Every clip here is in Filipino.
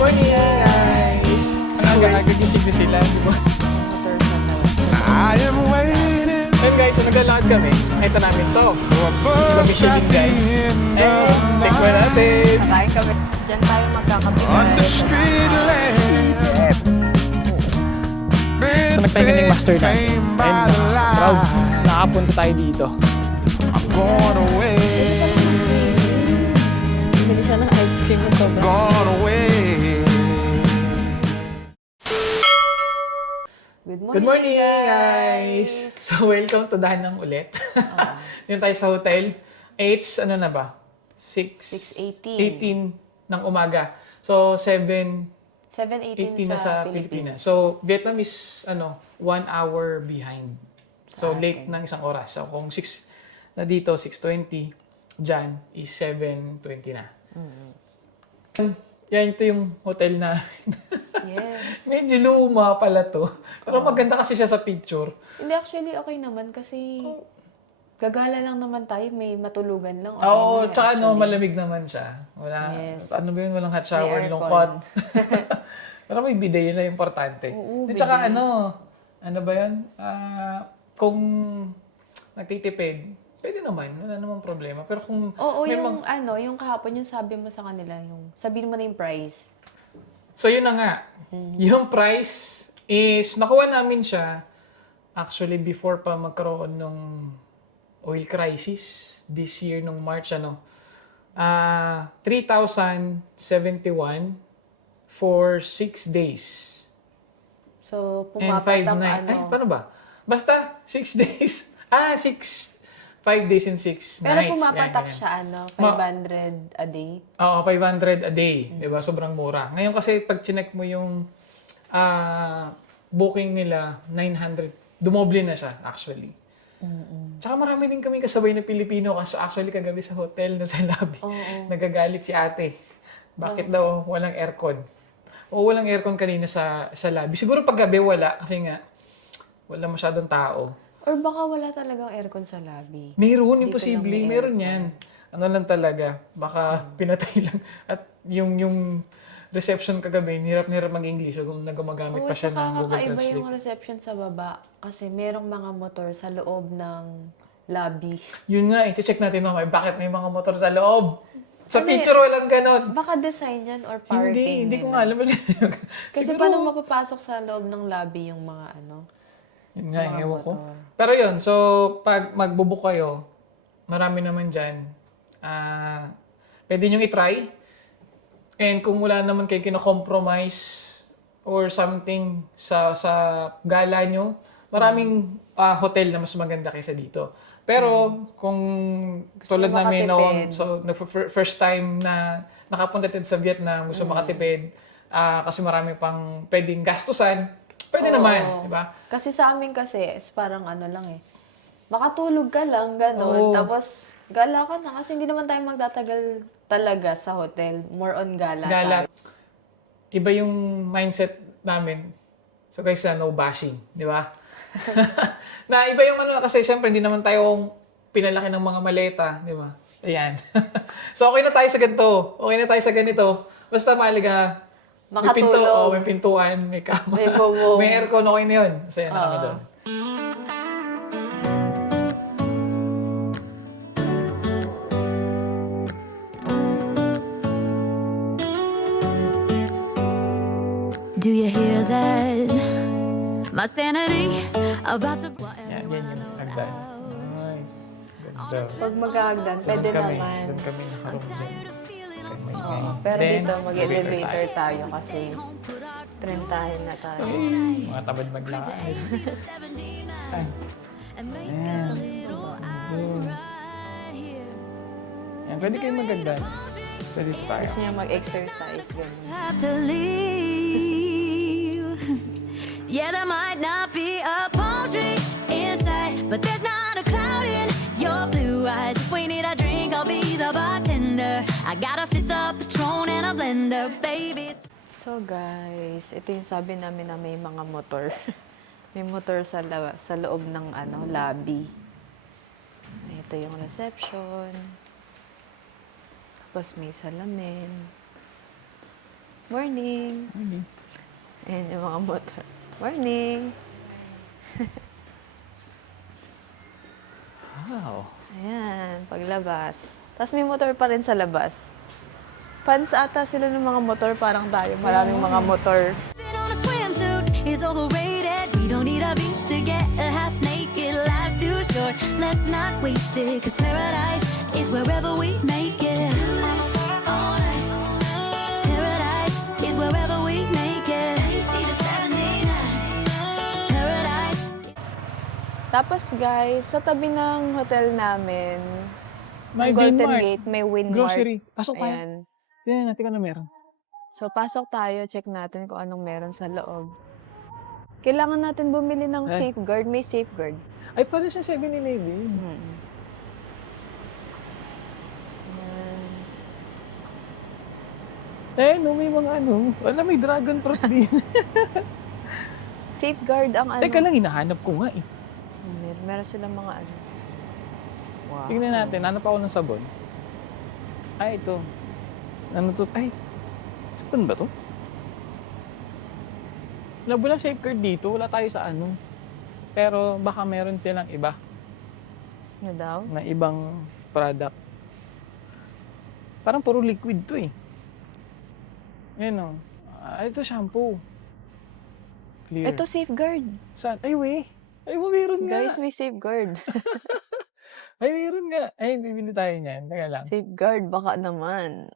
morning, guys! Aga-aga gising na sila, di ba? I am waiting Ayun guys, so naglalakad kami. Nakita namin to. for a Sa bus Michelin at the guys. end Eh, of tikman night. natin. Kakain kami. Diyan tayo magkakape. On the street lamp, So nagpahinga ng master natin. fame Ayun, by the proud. light. Nakapunta tayo dito. I'm going away, Bili siya ng ice cream ng sobrang. gone away. Good morning, guys! So, welcome to Dahanang ulit. Dito tayo sa hotel. It's, ano na ba? 6:18. 18 ng umaga. So, 7:18 18 na sa Pilipinas. So, Vietnam is 1 hour behind. So, Sa late atin. ng isang oras. So, kung 6 na dito, 6:20, dyan is 7:20 na. Yan, ito yung hotel na Yes. medyo luma pala to. Pero maganda kasi siya sa picture. Hindi, actually, okay naman kasi gagala lang naman tayo. May matulugan lang. Okay Oo, na, tsaka actually. malamig naman siya. Wala, Yes. ano ba yun, walang hot shower, May aircon. lungkot. Pero may bidet, yun na importante. Oo, At tsaka bidet. ano ba yun? Kung nagtitipid, pwede naman, wala namang problema. Pero kung Oo, may yung yung kahapon, yung sabi mo sa kanila, yung sabihin mo na yung price. So yun na nga, yung price is, nakuha namin siya actually before pa magkaroon ng oil crisis this year, nung March, 3,071 for 6 days. So, And 5 pumapatak nights. Ay, paano ba? Basta, 6 days. 5 days and 6 Pero nights. pumapatak Yan. siya, 500 a day. Oo, 500 a day. Diba? Sobrang mura. Ngayon kasi, pag chinek mo yung booking nila, 900. Dumoble na siya, actually. Tsaka marami din kami kasabay na Pilipino kasi actually kagabi sa hotel na sa lobby. Oo. Nagagalit si ate. Bakit daw walang aircon? O walang aircon kanina sa lobby. Siguro pag gabi wala kasi nga wala masyadong tao. Or baka wala talagang aircon sa lobby. Meron, Dito imposible. lang may Meron aircon. yan. Ano lang talaga. Baka pinatay lang. At yung reception kagabi, hirap na hirap mag-English. So, kung nagmagamit pa siya ng Google kakaiba Translate. yung reception sa baba. Kasi merong mga motor sa loob ng lobby. Yun nga, i-check natin mamaya. Bakit may mga motor sa loob? Sa Ano picture, walang ganon. Baka design yan or parking. Hindi ko nila. nga alam. Kasi Siguro, paano mapapasok sa loob ng lobby yung mga Yun nga, mga ewan ko. motor. Pero yun, so pag magbubook kayo, marami naman dyan. Pwede nyo i-try. And kung wala naman kayo kina-compromise or something sa gala nyo, maraming hotel na mas maganda kaysa dito. Pero kung tulad Gusto namin makatipid. first time na nakapunta din sa Vietnam, gusto makatipid, kasi marami pang pwedeng gastusan, pwede Oo. naman, di ba? Kasi sa amin kasi, is parang lang makatulog ka lang, gano'n. Oo. Tapos, gala ka na. Kasi hindi naman tayo magtatagal talaga sa hotel. More on gala, Gala. tayo. Iba yung mindset namin. So guys, no bashing, di ba? Na iba yung kasi syempre hindi naman tayo pinalaki ng mga maleta, di ba? Ayan. So okay na tayo sa ganito. Okay na tayo sa ganito. Basta mahalaga may pinto, Makatulog. may pintuan, may kama. May bubong. May aircon, okay na yun. Masaya na kami Oo. doon. Do you hear that? My sanity about to. Yan, yan yung hagdan. Nice. Ganda. Pag maghahagdan, pwede Doon kami, naman. doon kami nakaroon din. Pero Then, dito, mag-elevator elevator tayo kasi trentahin na tayo. Mga tamad maglakad. Ay. Ayan. Ayan, pwede kayo magagdan. So, dito tayo. Gusto niya mag-exercise, gano'n. Have to leave. Yeah, there might not be a palm tree inside, but there's not a cloud in your blue eyes. If we need a drink, I'll be the bartender. I got a fifth of Patron and a blender, baby. So guys, ito yung sabi namin na may mga motor. May motor sa loob ng lobby. Ito yung reception. Tapos may salamin. Morning. Ayan yung mga motor. Morning. Wow. Ayan, paglabas. Tapos may motor pa rin sa labas. Fans ata sila ng mga motor, parang tayo. Maraming mga motor. Living on a swimsuit is overrated. We don't need a beach to get a half naked. Life's too short, let's not waste it. Cause paradise is wherever we make it. Paradise is wherever we make it. AC to 79. Paradise. Tapos guys, sa tabi ng hotel namin, May ng Golden Vinmart. Gate, may Winmart. Grocery. Pasok tayo. Ayan. Tingnan natin kung ano meron. So, pasok tayo, check natin kung anong meron sa loob. Kailangan natin bumili ng Ay. safeguard. May safeguard. Ay, pala siya 7-Eleven. Ayan. No, may mga ano. Wala, may dragon fruit din. Safeguard ang ano. Teka lang, hinahanap ko nga eh. Meron silang mga ano. Wow. Tingnan natin, hanap ako ng sabon. Ay, ito. Ano to? Ay, sabon ba to? Wala safeguard dito, wala tayo sa ano. Pero baka meron silang iba Ano daw? na ibang product. Parang puro liquid to eh. Ayan o. Ito shampoo. Clear. Ito safeguard. Saan? Ay, we. Ay, meron nga. Guys, may safeguard. Ay, meron nga. Ay, bibili tayo niyan. Teka lang. Safeguard, baka naman.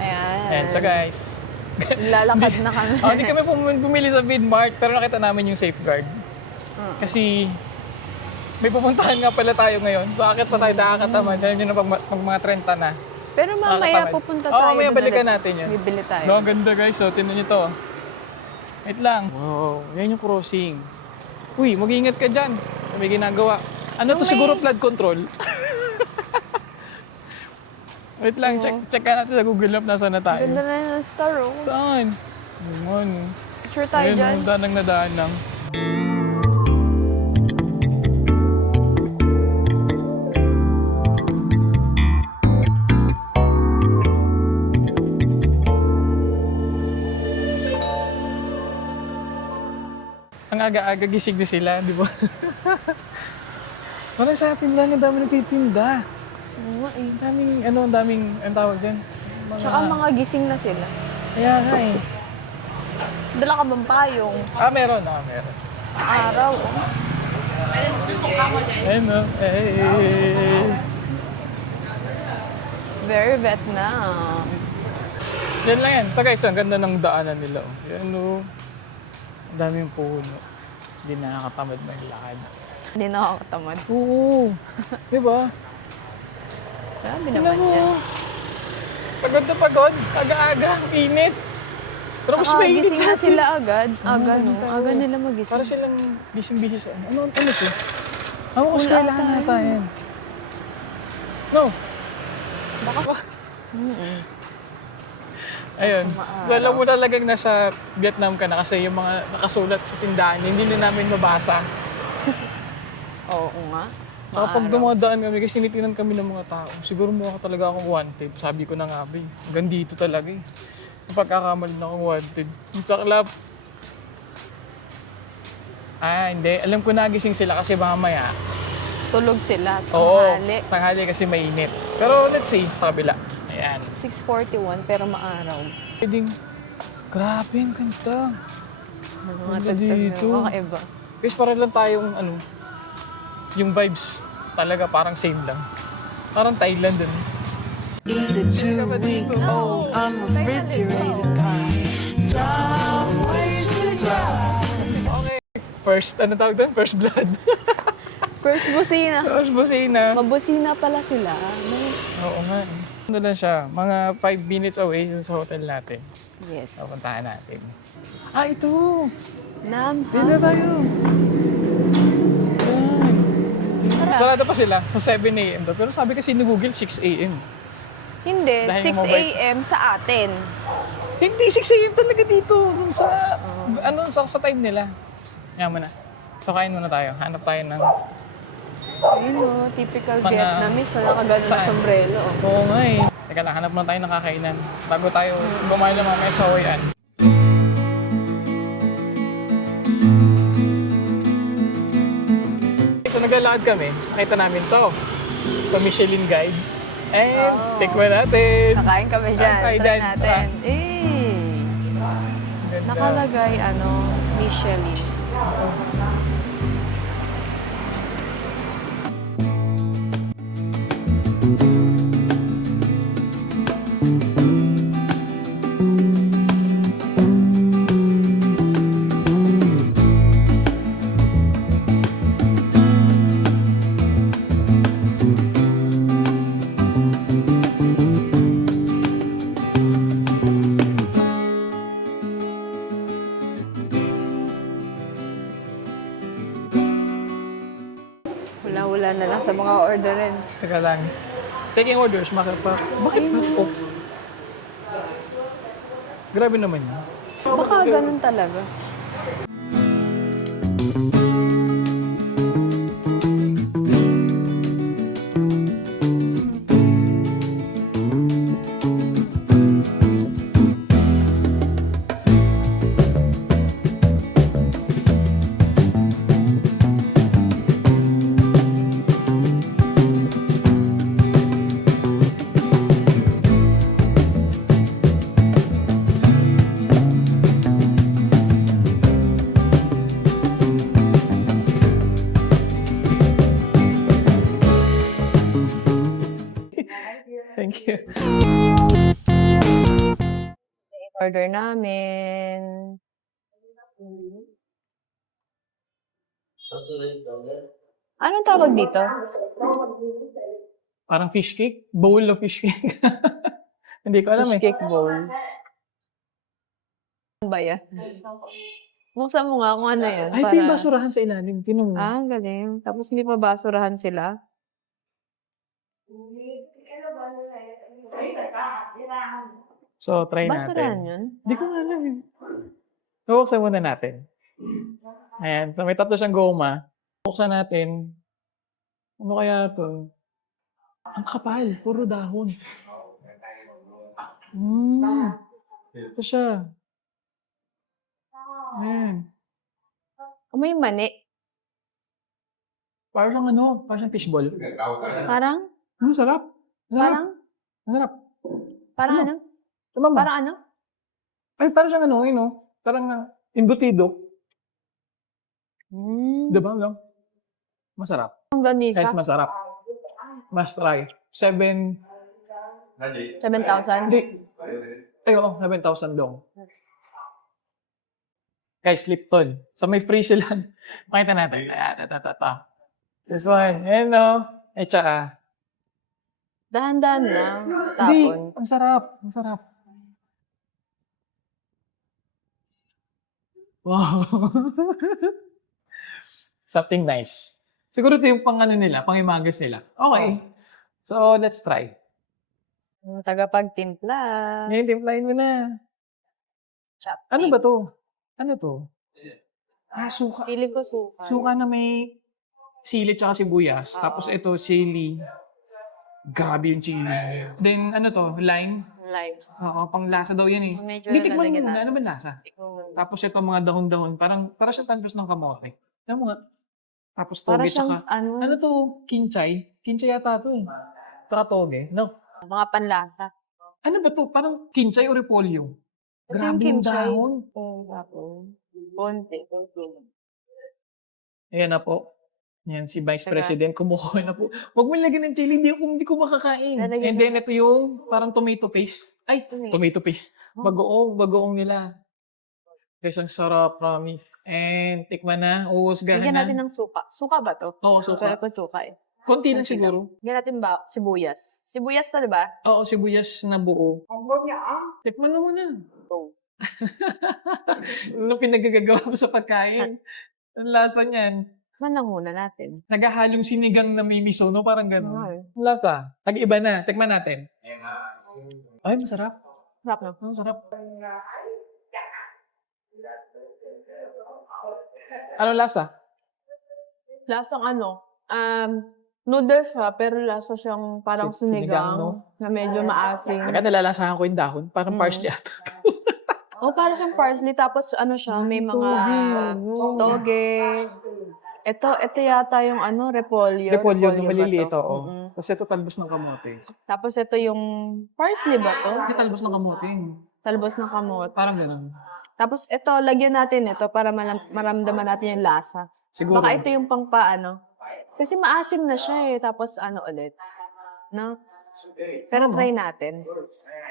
Ayan, so guys. Lalakad na kami. Hindi kami bumili sa Vidmart, pero nakita namin yung safeguard. Kasi may pupuntahan nga pala tayo ngayon. So akit pa tayo nakakatamad. Alam nyo na pag mga 30 na. Pero mamaya Nakakatamad. pupunta Oo, tayo. mamaya doon balikan ulit. natin yun. Bibili tayo. No, ang ganda guys. So, tingnan nyo to. Wait lang. Wow, yan yung crossing. Uy, mag-iingat ka dyan. May ginagawa. Ano to, May- siguro flood control? Wait lang, check ka natin sa Google Map. Nasaan na tayo? Ganda na ng star, oh. Saan? Ayun. Picture tayo Ayun, dyan. danang na danang. Ang aga-aga gising na sila, di ba? Parang sa Finland, ang dami nagtitinda. Oo nga eh. Ang daming, ang tawag dyan? Tsaka mga gising na sila. Kaya nga eh. Dala ka bang payong? Meron. Araw, oh. Ayun no. Very Vietnam. Yan lang yan. Ito guys, ang ganda ng daanan nila. Oh. Yan o. Ang daming puno. Hindi nakakatamad ng lakad. Hindi nakakatamad. Oo. Di ba? Grabe Tingnan naman mo. yan. Pagod na pagod. Aga-aga. Ang init. Pero mas Saka mainit gising sa na atin. sila agad. Aga, ganun no? tayo. Aga nila magising. Para silang busy sa ano. Ano to? Ako School eskwelahan ata na tayo. No. Baka... Ayun. Maaraw. So alam mo talagang nasa Vietnam ka na kasi yung mga nakasulat sa tindahan, hindi na namin mabasa. Oo nga. Saka pag Maaraw. dumadaan kami, kasi tinitinan kami ng mga tao, siguro mukha talaga akong wanted. Sabi ko na nga, hanggang dito talaga eh. Pagkakamali na akong wanted. Yung saklap. Hindi. Alam ko nagising sila kasi mamaya. Tulog sila. Oo, Tanghali. tanghali kasi mainit. Pero let's see, kabila. Ayan. 6:41 pero maaraw. Pwedeng, grabe ang ganda. Mga Ganda tugtog dito. na kakaiba. Guys, para lang tayong yung vibes talaga parang same lang. Parang Thailand din. Eat a 2-week-old unrefrigerated pie. Drive ways to drive. Okay. First, ano tawag doon? First blood. First busina. First busina. Mabusina pala sila. No? Oo nga. Ano lang siya, mga 5 minutes away dun sa hotel natin. Yes. Pupuntahan natin. Ito! Nam. Dito tayo! Yan. Sarado pa sila. So 7 a.m. daw. Pero sabi kasi ni Google 6 a.m. Hindi, Dahil 6 mobile. a.m. sa atin. Hindi, 6 a.m. talaga dito. Sa time nila. Yan muna. So kain muna tayo. Hanap tayo ng... Ayun o, typical Mga- Vietnamese. Nakagano na Saan? sombrero. Oh. Oo nga eh. Teka lang, hanap muna tayo ng kakainan. Bago tayo kumain ng mga sa Hawaiian. So naglalakad kami. Nakita namin to. Sa Michelin Guide. And tikman natin. Nakain kami dyan. Ay, Try dyan. natin. Ganda. Nakalagay, Michelin. Hula-hula na lang sa mga orderin. Teka lang. Taking orders, makapa. Bakit pa? Grabe naman yun. Baka ganun talaga. Thank you. Order namin. Anong tawag dito? Parang fish cake? Bowl of fish cake. Hindi ko alam Fish eh. cake bowl. Ano ba yan? Buksan mo nga kung ano yan. Ay, ito yung basurahan sa ilalim. Tinan mo. Ah, ang galing. Tapos may pabasurahan sila. So, try Basurahan natin. yun? Hindi ko alam eh. Buksan muna natin. Ayan. So, may tatlo siyang goma. Buksan natin. Ano kaya to? Ang kapal. Puro dahon. Ito siya. Ayan. May mani. Parang siyang ano? Parang siyang fishball. Parang? Sarap. Parang? Sarap. Parang Ano? ano? Tama ba? Parang ano? Ay, parang siyang ano, parang embutido. Diba? No? Masarap. Ang ganisa. Guys, masarap. Must try. 7... 7,000. Hindi. Ay, oo. 7,000 dong. Guys, Lipton. So, may free sila. Pakita natin. This one. Ayan, no? Ay, tsaka. Dahan-dahan lang. Hindi. Tapon. Ang sarap. Ang sarap. Wow. Something nice. Siguro ito yung pang ano nila, pang imagas nila. Okay. So, let's try. Tagapagtimpla. Ngayon, timplahin mo na. Chopstick. Ano ba to? Ano to? Suka. Feeling ko suka. Suka na may sili tsaka sibuyas. Tapos ito, chili. Grabe yung chili. Then, ano to? Lime. Live. Oo, panglasa daw yan eh. Medyo Hindi, tikman mo lalagyan muna. natin. Ano ba lasa? Tapos ito mga dahon-dahon. Parang siya talbos ng kamote. Alam mo nga. Tapos Para toge, siyang, tsaka... Ano to? Kinchay? Kinchay yata to eh. Tsaka toge. No. mga panlasa. Ano ba to? Parang kinchay o repolyo. Ito Grabe yung kimchi. dahon. Konti. Ayan na po. Yan, si Vice Saka- President, kumukuha na po. Huwag mo lagyan ng chili, hindi ko makakain. Lalagyan And then, ito yung parang tomato paste. Ay, tomato paste. Bagoong nila. Guys, ang sarap, promise. And, tikman na, uusgahan Bigyan na. natin ng suka. Suka ba to? Oo, suka. Kaya ko suka eh. Konti lang Konti siguro. Bigyan natin ba sibuyas? Sibuyas to, di ba? Oo, sibuyas na buo. Tikman mo muna. Go. Ano pinagagagawa mo sa pagkain? Ang lasa niyan. Manang muna natin. Nagahalong sinigang na may miso, no? Parang gano'n. Ay. Wala ka. Tag-iba na. Tikman natin. Ay, masarap. Sarap na. Ang sarap. Anong lasa? Lasang ano, noodles siya, pero lasa siyang parang Sinigang, sinigang, no? na medyo maasim. Saka nalalasahan ko yung dahon. Parang parsley ata. Oh, parang siyang parsley, tapos ano siya, may mga toge. Ito yata yung ano, repolyo. Repolyo na ba maliliit, to? oo. Mm-mm. Tapos ito talbos ng kamote. Tapos ito yung parsley ba to? Hindi talbos ng kamote. Talbos ng kamot. Parang gano'n. Tapos ito, lagyan natin ito para maramdaman natin yung lasa. Siguro. Baka ito yung pangpaano. Kasi maasim na siya eh. Tapos ano ulit. No? Pero try natin.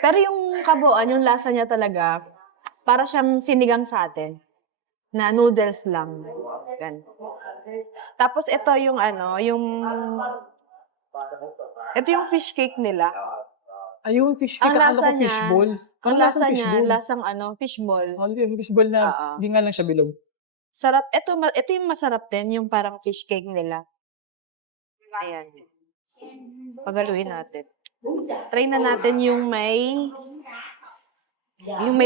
Pero yung kabuuan, yung lasa niya talaga, para siyang sinigang sa atin. Na noodles lang. Gan. Tapos ito yung ano, ito yung fish cake nila. Ayun, fish cake. Ang Akala lasa ko niya, fishball. Ang Akala ko lasa niya, fishball. lasang ano, fishball. Hindi, fishball na. Oo. Hindi nga lang siya bilog. Sarap. Ito yung masarap din, yung parang fish cake nila. Ayan. Pagaluin natin. Try na natin yung may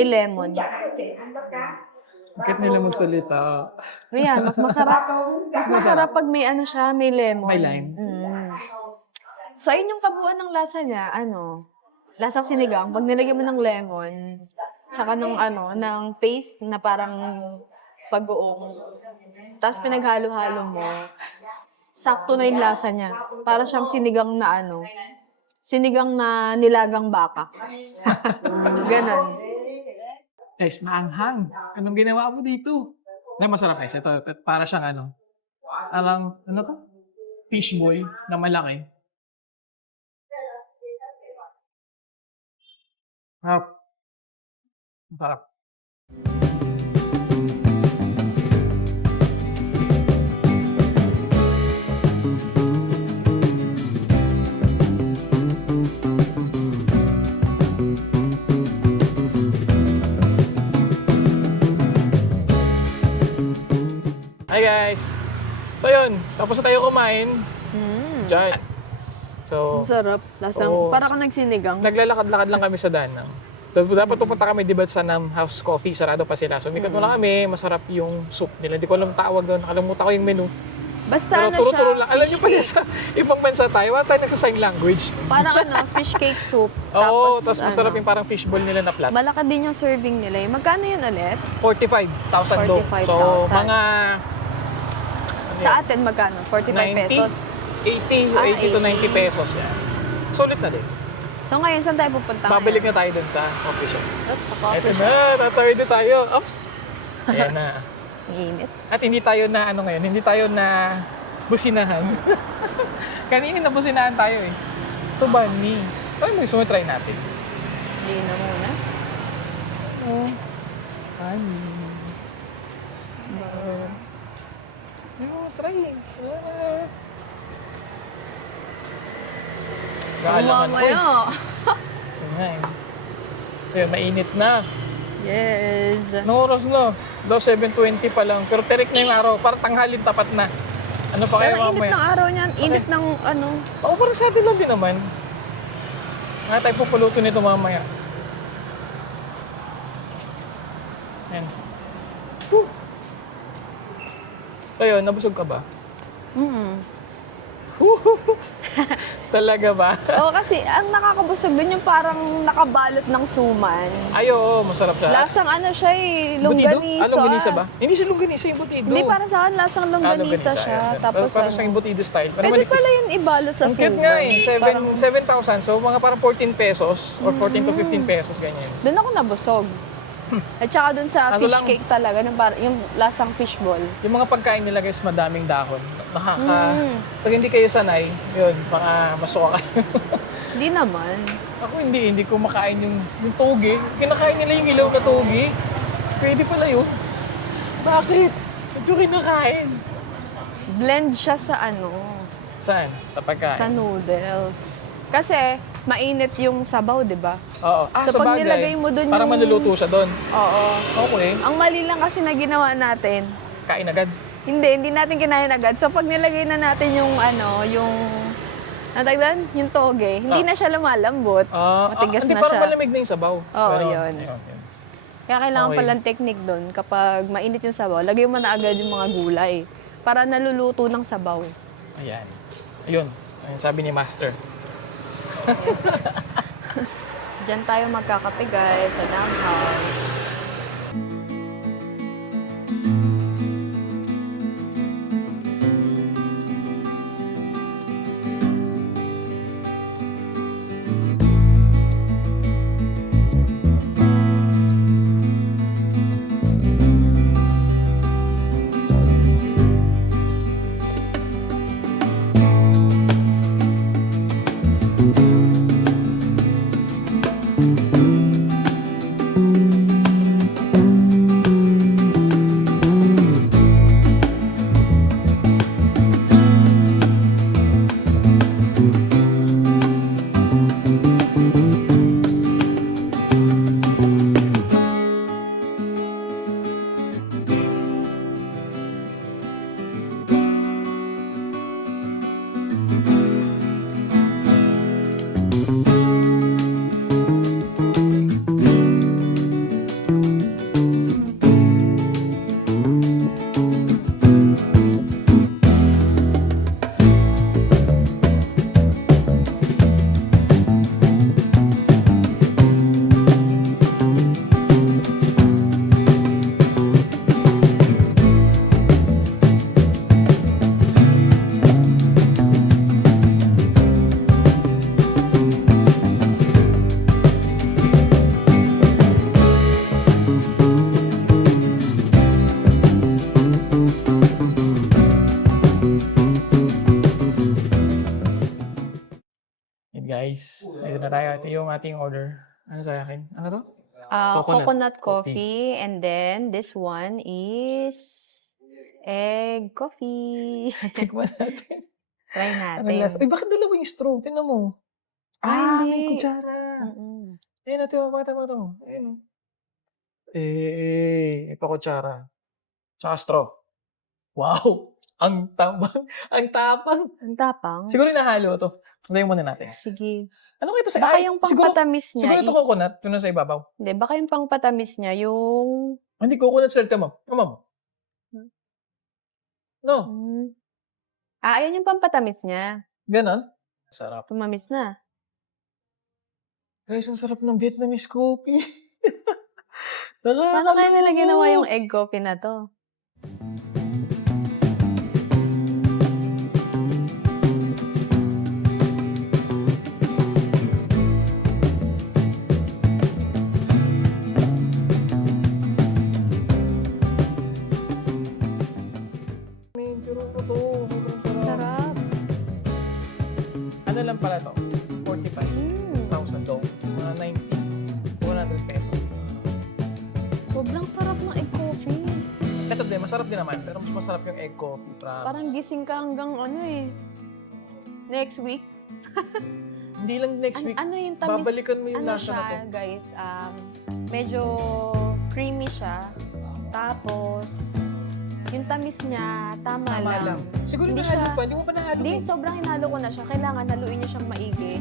lemon. Bakit nila magsalita? Ayan, mas masarap. Mas masarap pag may ano siya, may lemon. May lime. So, ayun yung kabuuan ng lasa niya, lasang sinigang. Pag nilagyan mo ng lemon, tsaka ng ng paste na parang pag-uong. Tapos pinaghalo-halo mo, sakto na yung lasa niya. Para siyang sinigang na sinigang na nilagang baka. Ganon. Guys, maanghang. Anong ginawa mo dito? Ay, masarap guys. Ito, para siyang ano to? Fishball na malaki. Sarap. Sarap. Hi guys! So yun, tapos na tayo kumain. Diyan. So, Ang sarap. Lasang, Oo. para ka nagsinigang. naglalakad-lakad lang kami sa Danang. Dapat pupunta kami, di ba, sa Nam House Coffee. Sarado pa sila. So, mikat mo lang kami. Masarap yung soup nila. Hindi ko alam tawag doon. Nakalimutan ko yung menu. Basta Pero ano turo-turo siya, lang. Alam niyo pa fish yan sa ibang bansa tayo. Wala tayo nagsa-sign language. Parang fish cake soup. Oo, tapos masarap yung parang fishball nila na flat. Malaki din yung serving nila. Magkano yun ulit? 45,000 do. So, 45,000. mga Sa atin, magkano? 45 90, pesos. 80 to 90 pesos yan. Sulit na din. So ngayon, saan tayo pupunta Babalik na tayo dun sa coffee shop. ngayon? Ito na, tatawid tayo. Oops. Ayan na. Ang init. At hindi tayo na ngayon, hindi tayo na businahan. Kanina na businahan tayo eh. Ito bunny. Ay, gusto mo try natin. Hindi na muna. Oh. Bunny. Try. Kaalaman ko eh. Yun nga eh. Ayun, mainit na. Yes. Anong oras na? Daw 7:20 pa lang. Pero tirik na yung araw. Parang tanghalin tapat na. Ano pa kaya Pero init mamaya? ng araw niyan. Init ng Oo, parang sa atin lang din naman. Nga tayo pupuluto nito mamaya. Yan. Whew. So yun, nabusog ka ba? Talaga ba? Oo, kasi ang nakakabusog dun yung parang nakabalot ng suman. Ay, oo, masarap siya. Lasang ano siya eh, Butido? longganisa. Ah, longganisa ba? Hindi siya longganisa yung butido. Hindi, para sa akin lasang longganisa siya. ayan. Tapos Parang ano, siyang butido style. Pero pwede malikis. pala yun ibalot sa Ang suman. cute nga eh. Parang- 7,000. So, mga parang 14 pesos or 14 to 15 pesos, ganyan. Doon ako nabusog. At saka doon sa Ano fish lang- cake talaga, yung lasang fishball. Yung mga pagkain nila guys, madaming dahon. Pag hindi kayo sanay, yun, baka masuka kayo. Hindi naman. Ako hindi ko makain yung toge. Kinakain nila yung ilaw na toge. Pwede pala yun. Bakit? Ito kinakain. Blend siya sa ano, Saan? Sa pagkain? sa noodles. Kasi mainit yung sabaw, 'di ba? Oo. So, sa pag bagay. nilagay mo dun Parang yung- maluluto siya doon. Oo. Okay. Ang mali lang kasi na ginawa natin, Kain agad. hindi natin kinain agad. So pag nilagay na natin yung ano, yung natagdan, yung toge, hindi na siya lumalambot. Matigas hindi, na parang siya. malamig na yung sabaw. Oo, yun. Yun. Kaya kailangan Okay. palang technique doon kapag mainit yung sabaw, lagay mo na agad yung mga gulay para naluluto ng sabaw. Ayan. Ayun. Ayun, sabi ni Master. Diyan tayo magkakape guys sa Dam House. Yun guys. Ito na tayo. Ito yung ating order. Ano sa akin? Ano to? Coconut coffee. And then this one is egg coffee. Tikman natin. Try Ano natin. lasa? Ay, bakit dalawa yung straw? Tingnan mo. Ah, May hindi. kutsara. Mm-mm. Ayun natin, mapakita mo ito. Ayun. Ipakutsara. Tsaka straw. Wow! Ang tabang. Ang tapang. Ang tapang. Siguro nahalo to. Lagyan muna natin. Sige. Ano kaya ito sa... Baka ay, yung siguro, pangpatamis niya siguro ito is... coconut. Ito na sa ibabaw. Hindi, baka yung pangpatamis niya yung... Hindi, coconut salta mo. Tama mo. No. ayan yung pampatamis niya. Ganon. Sarap. Tumamis na. Guys, ang sarap ng Vietnamese coffee. Paano kaya nila ginawa yung egg coffee na to? Sarap. Ano lang pala to? 45,000 daw. Mga 90. 100 pesos. Sobrang sarap ng egg coffee. Ito din, masarap din naman. Pero mas masarap yung egg coffee. Promise. Parang gising ka hanggang ano eh. Next week. Hindi lang next week. Ano yung tamis? Babalikan mo yung Ano lasa na to. siya, guys? Medyo creamy siya. Tapos, yung tamis niya, tama lang. Siguro Hindi nahalo siya- pa. Hindi mo pa nahalo. Hindi, sobrang hinalo ko na siya. Kailangan haluin niyo siyang maigi.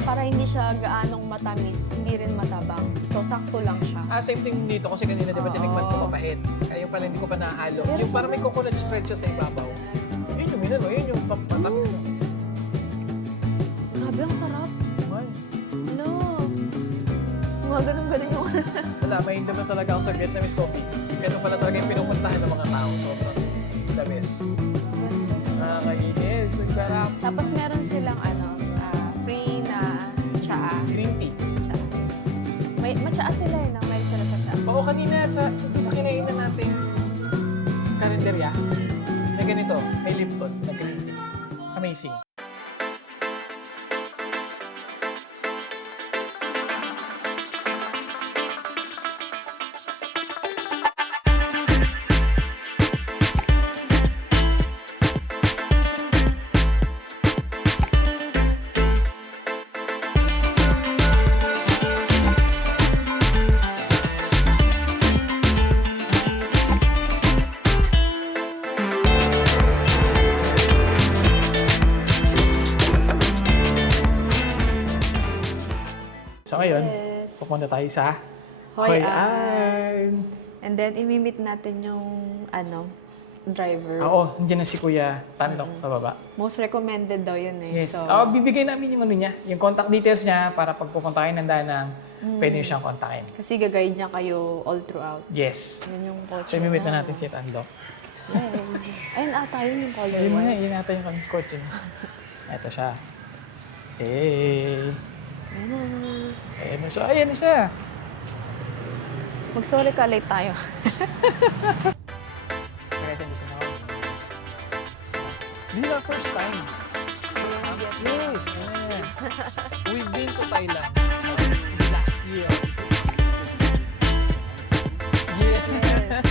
Para hindi siya gaanong matamis, hindi rin matabang. So, sakto lang siya. Same thing dito kasi kanina di ba Oo. tinikman ko mapahit. Kaya pala hindi ko pa nahalo. Pero Yung parang may coconut spread siya sa ibabaw. Yun yung minano, yun yung matamis na. Grabe, ang sarap. Ay, No. Mga ganun-ganun yung wala, may naman talaga ako sa Vietnamese coffee. Ganun pala talaga yung pinupuntahan ng mga tao. Sobrang the best. Nakakainis. Ang sarap. Tapos meron silang free na tsaa. Green tea. May matsaa sila na may sila sa tsaa. Oo, kanina sa kinainan natin karinderya, may ganito, may Lipton na green tea. Amazing. So ngayon, Yes. pupunta tayo sa Hoi Hoi An. An. And then, imimit natin yung, driver. Oo, nandiyan na si Kuya Tanlok sa baba. Most recommended daw yun eh. Yes. So, Bibigay namin yung ano niya, yung contact details niya para pag pupunta kayo ng Danang, pwede niyo siyang kontakin. kasi gagayad niya kayo all throughout. Yes. Yun yung kotse. So, imimit na natin si Tanlok. Yes. Ayun ata, yun yung color Yun nga, white. yun ata yung kotse niya. Ito siya. Hey! Ayan na siya. Ayan na siya. Mag-sorry ka, late tayo. Guys, hindi siya nakawin. This is our first time. Yes. Yeah. We've been to Thailand last year. Yeah.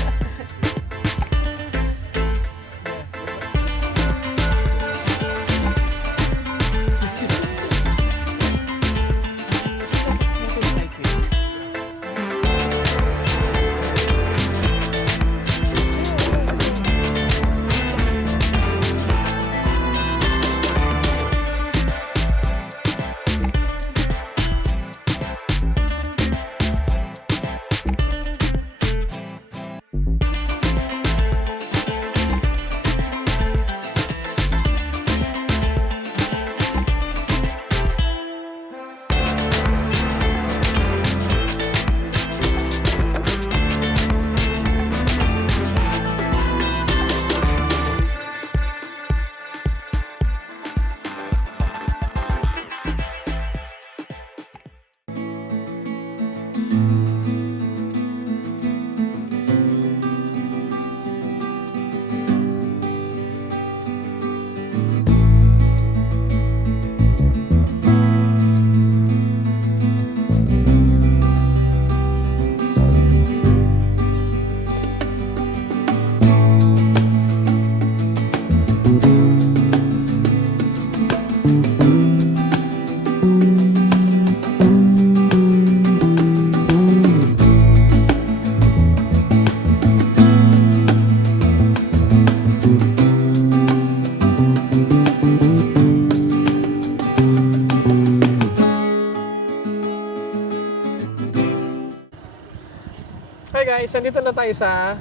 Hi guys, nandito na tayo sa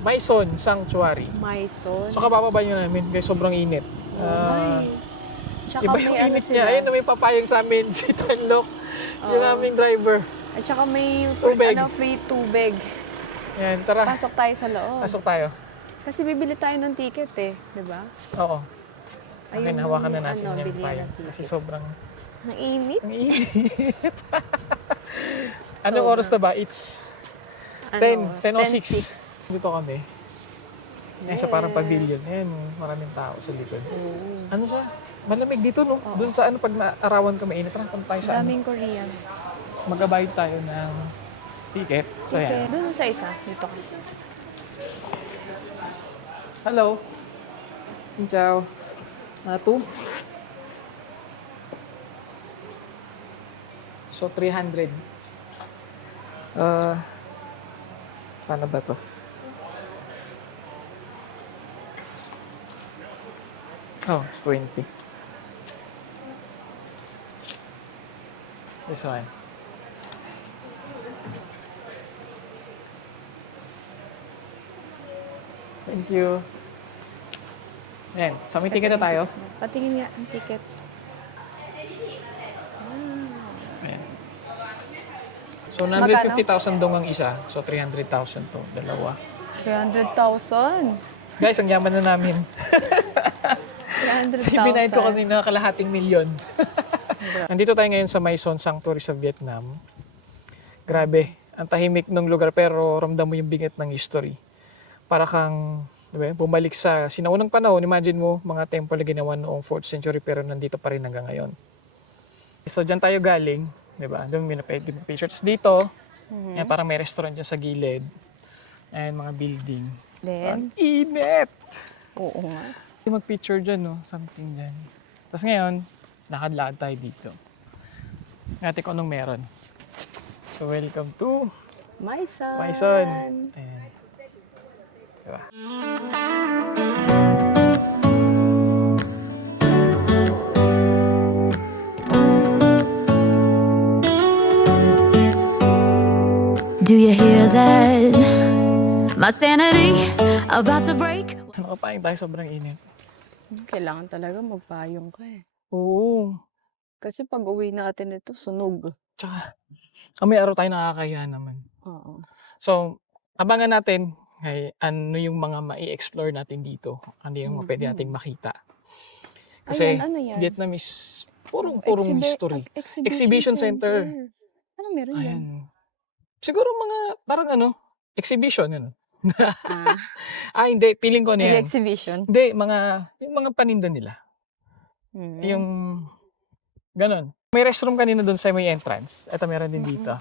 Maison Sanctuary. Maison. So kabababa nyo namin guys, sobrang init. Tsaka Iba may yung ano init sila. niya. Ayun na may papayag sa amin si Tanlok. Yung aming driver. At saka may Tubig. free tubig. Yan, tara. Pasok tayo sa loob. Pasok tayo. Kasi bibili tayo ng ticket eh, di ba? Oo. Okay, Ayun, hawakan na natin yung bilihan payag. ng ticket. Kasi sobrang Ang init. ang init. Anong oras na ba? It's 10:06. Dito kami. Ayan sa parang pavilion. Ayan, maraming tao sa likod. Ano ba? Malamig dito, no? Doon sa pag naarawan kami, init. Tara, punta tayo sa Daming Korean. Mag-abayad tayo ng ticket. So, Okay. ayan. Doon sa isa. Dito ka. Hello. Xin chào. Two. So, 300. Paano ba to? Oh, it's 20. This one. Thank you. Ayan, so may ticket na tayo. Patingin nga ang ticket. So, 950,000 dong ang isa. So, 300,000 to. Dalawa. 300,000. Guys, ang yaman na namin. 300,000. Binayad ko kanina kalahating milyon. Nandito tayo ngayon sa Maison Sanctuary sa Vietnam. Grabe. Ang tahimik ng lugar pero ramdam mo yung bigat ng history. Para kang bumalik sa sinaunang panahon. Imagine mo, mga temple na ginawa noong 4th century pero nandito pa rin hanggang ngayon. So, dyan tayo galing. Diba? Doon may pictures dito. Yan, parang may restaurant dyan sa gilid. And mga building. Ang Then, init! oo nga. Mag-picture dyan, no? Something dyan. Tapos ngayon, lakad-lakad tayo dito. Natin kung anong meron. So, welcome to Maison. Maison. Ayan. Diba? Do you hear that? My sanity about to break. Nakapain tayo, sobrang init. Kailangan talaga magpayong ka eh. Oo. Kasi pag uwi natin ito, sunog. Tsaka, may araw tayo nakakaya naman. Oo. So, abangan natin ano yung mga mai-explore natin dito. Ano yung pwede nating makita. Kasi Ayan, ano yan? Vietnam is purong history. Exhibition center. Ano meron yan? Ayan. Siguro mga, parang exhibition. Ah, Hindi, feeling ko na yan. exhibition. Hindi, yung mga paninda nila. Yung, ganon. May restroom kanina dun sa may entrance. Ito meron din dito.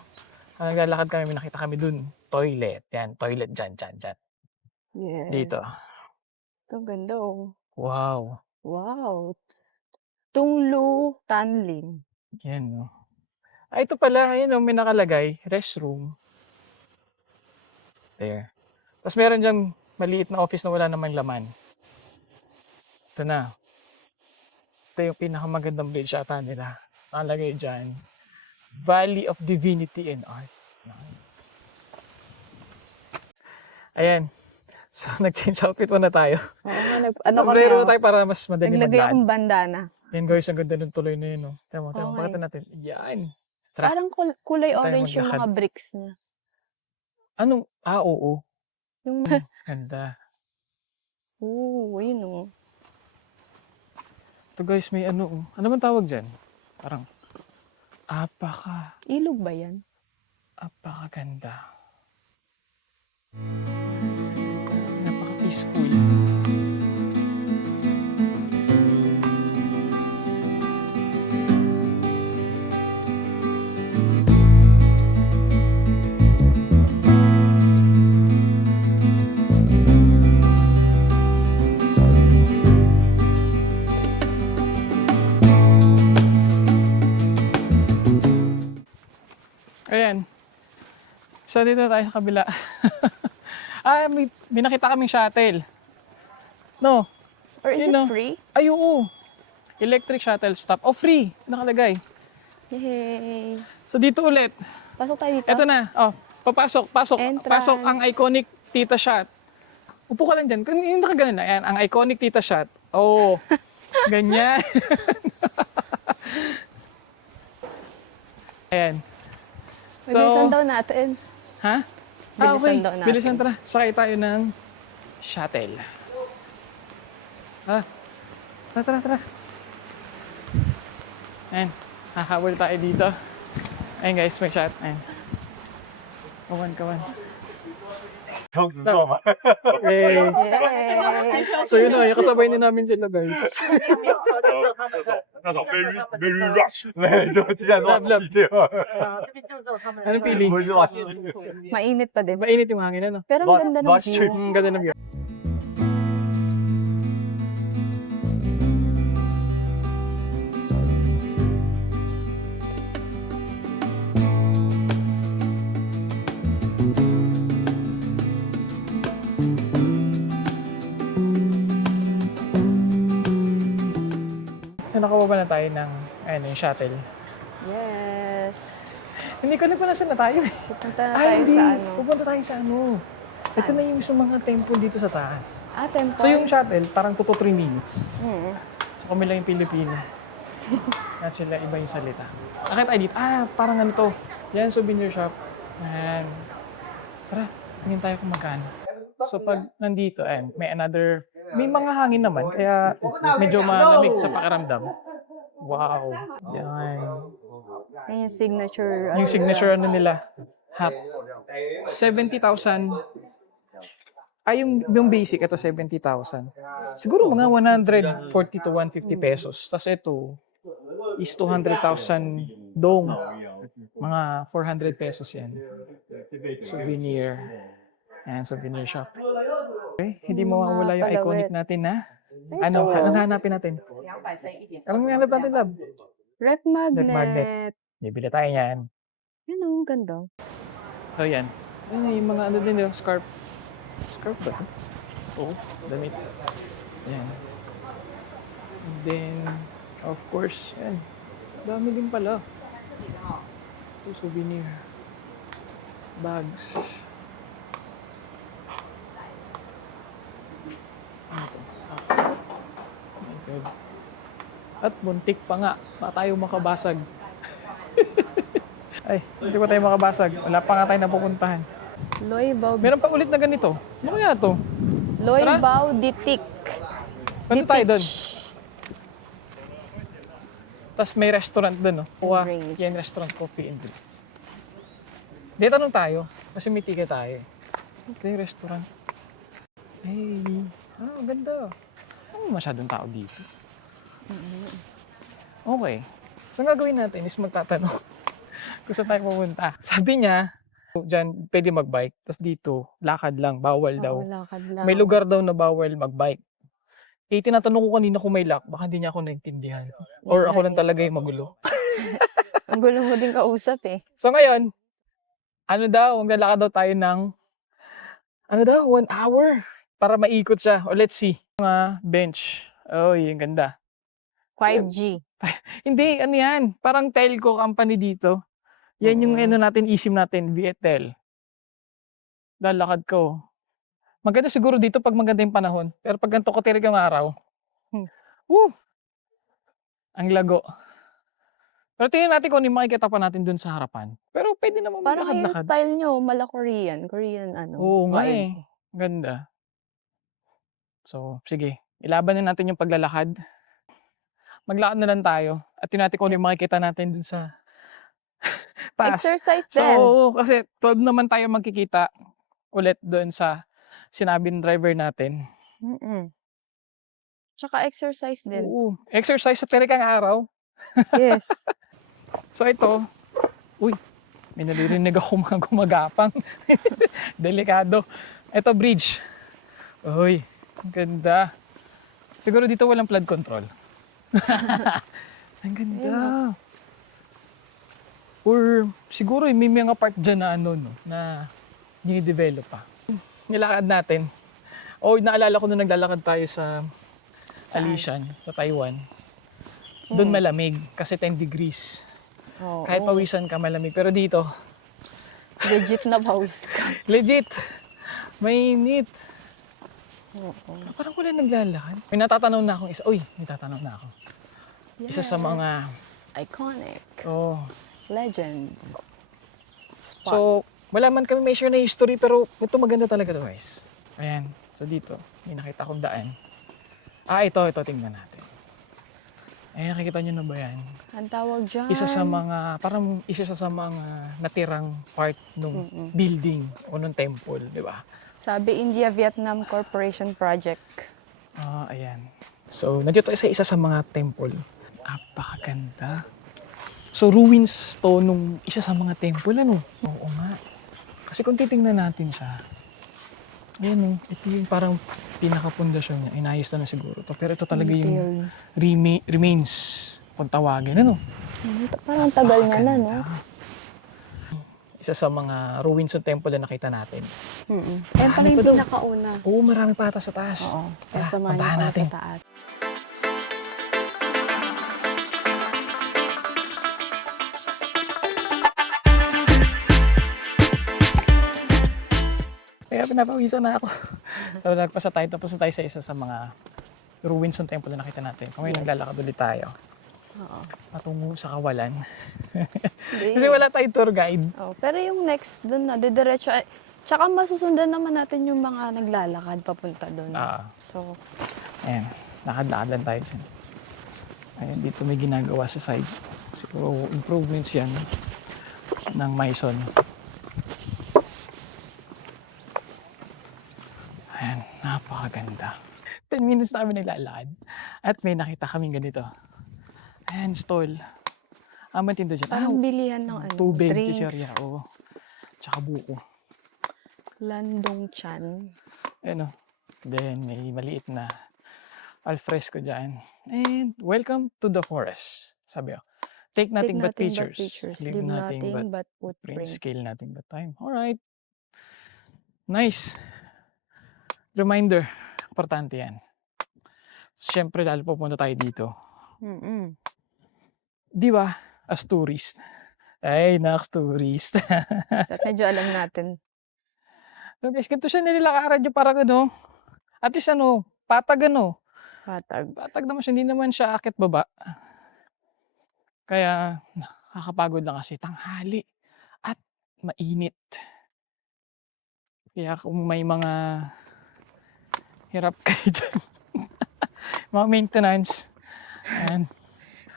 Naglalakad kami, may nakita kami dun. Toilet. Yan, toilet dyan. Yeah. Dito. Ito, ganda oh. Wow. Wow. Tung Lu Tan Lin. Yan, no. Ito pala, ayun, may nakalagay. Restroom. There. Tapos meron dyan maliit na office na wala namang laman. Ito na. Ito yung pinakamagandang bridge ata nila. Nakalagay dyan. Valley of Divinity and Art. Ayan. So, nag-change outfit muna tayo. Oo nga, ano ko Sombrero na, tayo para mas madali naglagay maglaan. akong bandana. Yan guys, ang ganda ng tuloy na yun. No? Tama, Oo nga pakita eh. natin. Yan. Tara. Parang kulay Tayo orange yung maglakad. mga bricks niya. Anong? Oo. Yung Ganda. yun oh. Ito guys, may ano man tawag dyan? Parang, Ilog ba yan? apakaganda. Napaka-peaceful. Ayan. So, dito tayo sa kabila. May nakita kaming shuttle. No. Or is Yun, it no? free? Ay, oo. Electric shuttle stop. Oh, free. Nakalagay. Yay! So, dito ulit. Pasok tayo dito. Eto na. Oh, pasok. Entrance. Pasok ang iconic Tita Shot. Upo ka lang dyan. Yung nakaganon na. Ayan, ang iconic Tita Shot. Oh, ganyan. Ayan. Bilisan daw natin. Ha? Bilisan daw natin. Bilisan, tara. Sakay tayo ng shuttle. Tara. Ayan. Hahabol tayo dito. Ayan guys, may shot. Ayan. Kawan. Okay. Yay! So yun na, kasabay din namin sila guys. 那种被绿 rush， 对，就之前乱气的， Anong feeling? 不是乱气。 Mainit pa din. Mainit yung hangin, ano? Pero ang ganda ng Last view. trip. Ganda ng view. So nakababa na tayo ng yung shuttle. Yes. Hindi ko na saan na tayo. Pupunta na tayo sa ano. Pupunta tayo sa ano. Ito na yung mismo mga temple dito sa taas. Temple. So yung shuttle, parang 2 to 3 minutes. Hmm. So kami lang yung Pilipino. At sila iba yung salita. Akit tayo dito. Parang ano to. Yan, souvenir shop. Ayan. Tara, tingin tayo kung magkano. So pag nandito, ayan, may mga hangin naman, kaya medyo malamig sa pakiramdam. Wow. Yan. Yan yung signature. Yung signature ano nila, hat. 70,000. Yung basic, ito 70,000. Siguro mga 140 to 150 pesos. Tapos ito is 200,000 dong. Mga 400 pesos yan. Souvenir. Ayan, souvenir shop. Okay, hindi mawawala yung iconic natin na. Ano, anong hanapin natin? Anong hanap natin, love? Ref Magnet. magnet. Bibili tayo yan. Yan ang ganda. So, yan. Ayan, yung mga ano din, yung scarf. Scarf ba ito? Oo, damit. Yan. And then, of course, yan. Dami din pala. Ito, souvenir. Bags. Ano ito? Oh my God. At muntik pa nga. Baka tayo makabasag. Ay, hindi pa tayo makabasag. Wala pa nga tayo napupuntahan. Loy Bao. Meron pa ulit na ganito. Ano kaya to? Loy Tara. Bao Ditik. Punta tayo doon. Tapos may restaurant doon, no? Kuha, Drinks. yan, restaurant, coffee and drinks. Di tanong tayo, kasi may ticket tayo. Ito yung restaurant. Hey, ganda. Ano masyadong tao dito? Okay. So, ang gagawin natin is magtatanong kung saan tayo pupunta. Sabi niya, dyan, pwede magbike. Tapos dito, lakad lang, bawal daw. Lakad lang. May lugar daw na bawal magbike. Eh, tinatanong ko kanina kung may lock, baka hindi niya ako naintindihan. Or ako lang talaga yung magulo. Ang gulo mo din kausap eh. So ngayon, ano daw, maglalakad daw tayo ng, 1 hour para maikot siya. O let's see. Mga bench. Oh, yung ganda. 5G. Hindi, ano yan? Parang telco company dito. Yan yung ano natin, eSIM natin, Vietel. Lalakad ko. Maganda siguro dito pag maganda yung panahon. Pero pag ganito katirik yung araw, ang lago. Pero tingnan natin kung ano yung makikita pa natin dun sa harapan. Pero pwede naman Parang yung maglakad-lakad. style nyo, mala Korean. Korean ano. Oo nga vibe. eh. Ganda. So, sige. Ilaban na natin yung paglalakad. Maglakad na lang tayo. At tingnan natin kung ano yung makikita natin dun sa taas. Exercise So, din. kasi 12 naman tayo magkikita ulit doon sa sinabi ng driver natin. Tsaka exercise din. Oo. Exercise sa terikang araw. Yes. So ito, may naririnig ako mga gumagapang. Delikado. Ito bridge. Uy, ang ganda. Siguro dito walang flood control. Ang ganda. Or siguro may mga part dyan na na dinidevelop pa. Nilakad natin. Naalala ko nung naglalakad tayo sa Alishan, sa Taiwan. Doon malamig kasi 10 degrees. Oo. Kahit pawisan ka, malamig. Pero dito, Legit na pawis ka. legit, mainit. Oo. Parang wala naglalakad. May natatanong na akong isa. May tatanong na ako. Isa sa mga, Iconic. Legend. Spot. So, wala man kami may share na history, pero ito maganda talaga to guys. Ayan. So dito, may nakita akong daan. Ito, tingnan natin. Ayan, nakikita nyo na ba yan? Ang tawag dyan. Isa sa mga natirang part ng building o ng temple, di ba? Sabi India-Vietnam Corporation Project. Ayan. So, nandito tayo sa isa sa mga temple. Napakaganda. So, ruins to nung isa sa mga temple, ano? Oo nga. Kasi kung titingnan natin siya, ayan ito yung parang pinaka-pundasyon niya. Inayos na siguro to. Pero ito talaga yung remains, kung tawagin, ano? Parang tagal niya na, no? Isa sa mga ruins ng temple na nakita natin. Ayan pala yung pinakauna. Oo, marami pa ata sa taas. Oo. Kaya Tara, samahan puntahan niyo natin. sa taas. Kaya pinapawisan na ako. So, nagpasa tayo sa isa sa mga ruins ng temple na nakita natin. So, ngayon naglalakad ulit tayo. patungo sa kawalan. Hindi. Kasi wala tayong tour guide. Oh, pero yung next doon na, didiretso. Tsaka masusundan naman natin yung mga naglalakad papunta doon. Ah. So, Ayan, lakad-lakad lang tayo dyan. Ayan, dito may ginagawa sa side. Siguro improvements yan ng Maison. Ayan, napakaganda. 10 minutes na kami naglalakad at may nakita kaming ganito. Ayan, stall. Matinda dyan. parang bilihan ng ano, tubig, drinks. chicherya, oo. Tsaka buko. Landong Chan. Ayan o. Then, may maliit na alfresco dyan. And, welcome to the forest. Sabi ko. Take nothing but pictures. Leave nothing but footprints. Scale nothing but time. Alright. Nice. Reminder. Importante yan. Siyempre, lalo pupunta tayo dito. Mm-mm. Di ba? As tourist. Ay, naks tourist. Medyo alam natin. So guys, ganito siya nililakaran yung parang ano. At least ano, patag ano. Patag. Patag naman siya, hindi naman siya akit baba. Kaya, nakakapagod lang kasi tanghali. At mainit. Kaya kung may mga hirap kayo dyan. Mga maintenance. Ayan.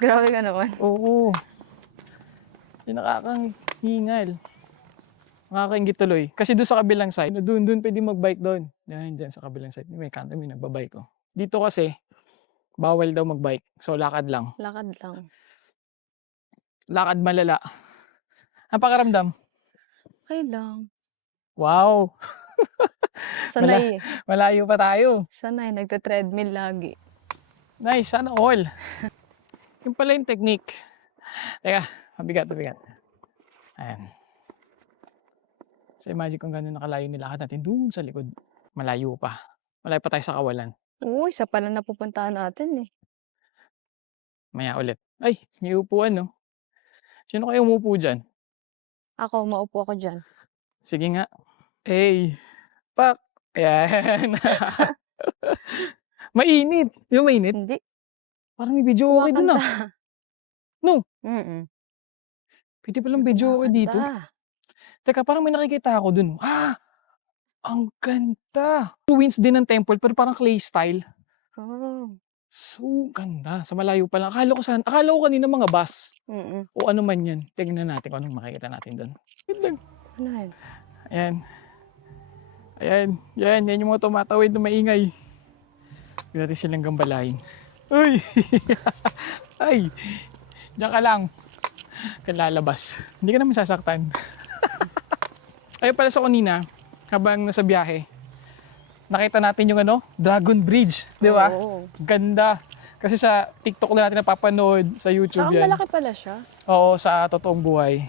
Grabe ka naman. Oo. Yung nakakahingal. Nakakaingit tuloy. Kasi doon sa kabilang side, doon pwede mag-bike doon. Yan, dyan sa kabilang side. May kanto, may nagbabike ko. Dito kasi, bawal daw mag-bike. So, lakad lang. Lakad lang. Lakad malala. Ang pakaramdam? Okay lang. Wow! Sanay eh. Malayo pa tayo. Sanay. Nagta-treadmill lagi. Nice, sana all. Yung pala yung technique. Teka, mabigat. Ayan. So imagine kung gano'n nakalayo nilakad natin doon sa likod. Malayo pa. Malayo pa tayo sa kawalan. Oo, isa pala napupuntahan natin eh. Maya ulit. Ay, may upuan no. Sino kayo umupo dyan? Ako, maupo ako dyan. Sige nga. Hey, pak. Ayan. Mainit. Di ba mainit? Hindi. Parang may video okay dun ah. No. Mm-mm. Pwede palang video okay dito. Kumakanta. Teka, parang may nakikita ako dun. Ang ganda. Ruins din ng temple pero parang clay style. Oh. So, ganda. Sa malayo pa lang. Akala ko kanina mga bus. Mm-mm. O ano man yan. Tingnan natin kung anong makikita natin doon. Ano yan? Ayan. Yan yung mga tumatawid na maingay. Hindi natin silang gambalain. Uy! Ay! Diyan ka lang. Kalalabas. Hindi ka naman sasaktan. Ayun pala sa kanina, habang nasa biyahe, nakita natin yung Dragon Bridge. Di ba? Oo. Ganda. Kasi sa TikTok na natin napapanood, sa YouTube Saka yan. malaki pala siya. Oo, sa totoong buhay.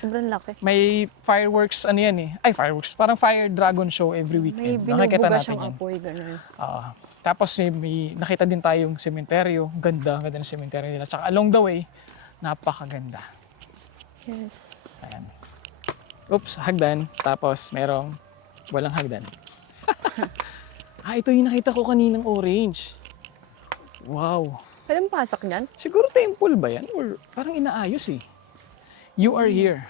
Sobrang laki. May fireworks, fireworks. Parang fire dragon show every May weekend. Nakikita binubuga natin siyang yan. apoy, gano'n. Oo. Tapos may nakita din tayong sementeryo. Ganda ng sementeryo nila. Tsaka along the way, napakaganda. Yes. Ayan. Oops, hagdan. Tapos merong walang hagdan. Ito yung nakita ko kaninang orange. Wow. Pwede mo pasok niyan? Siguro temple ba yan? Or parang inaayos eh. You are here.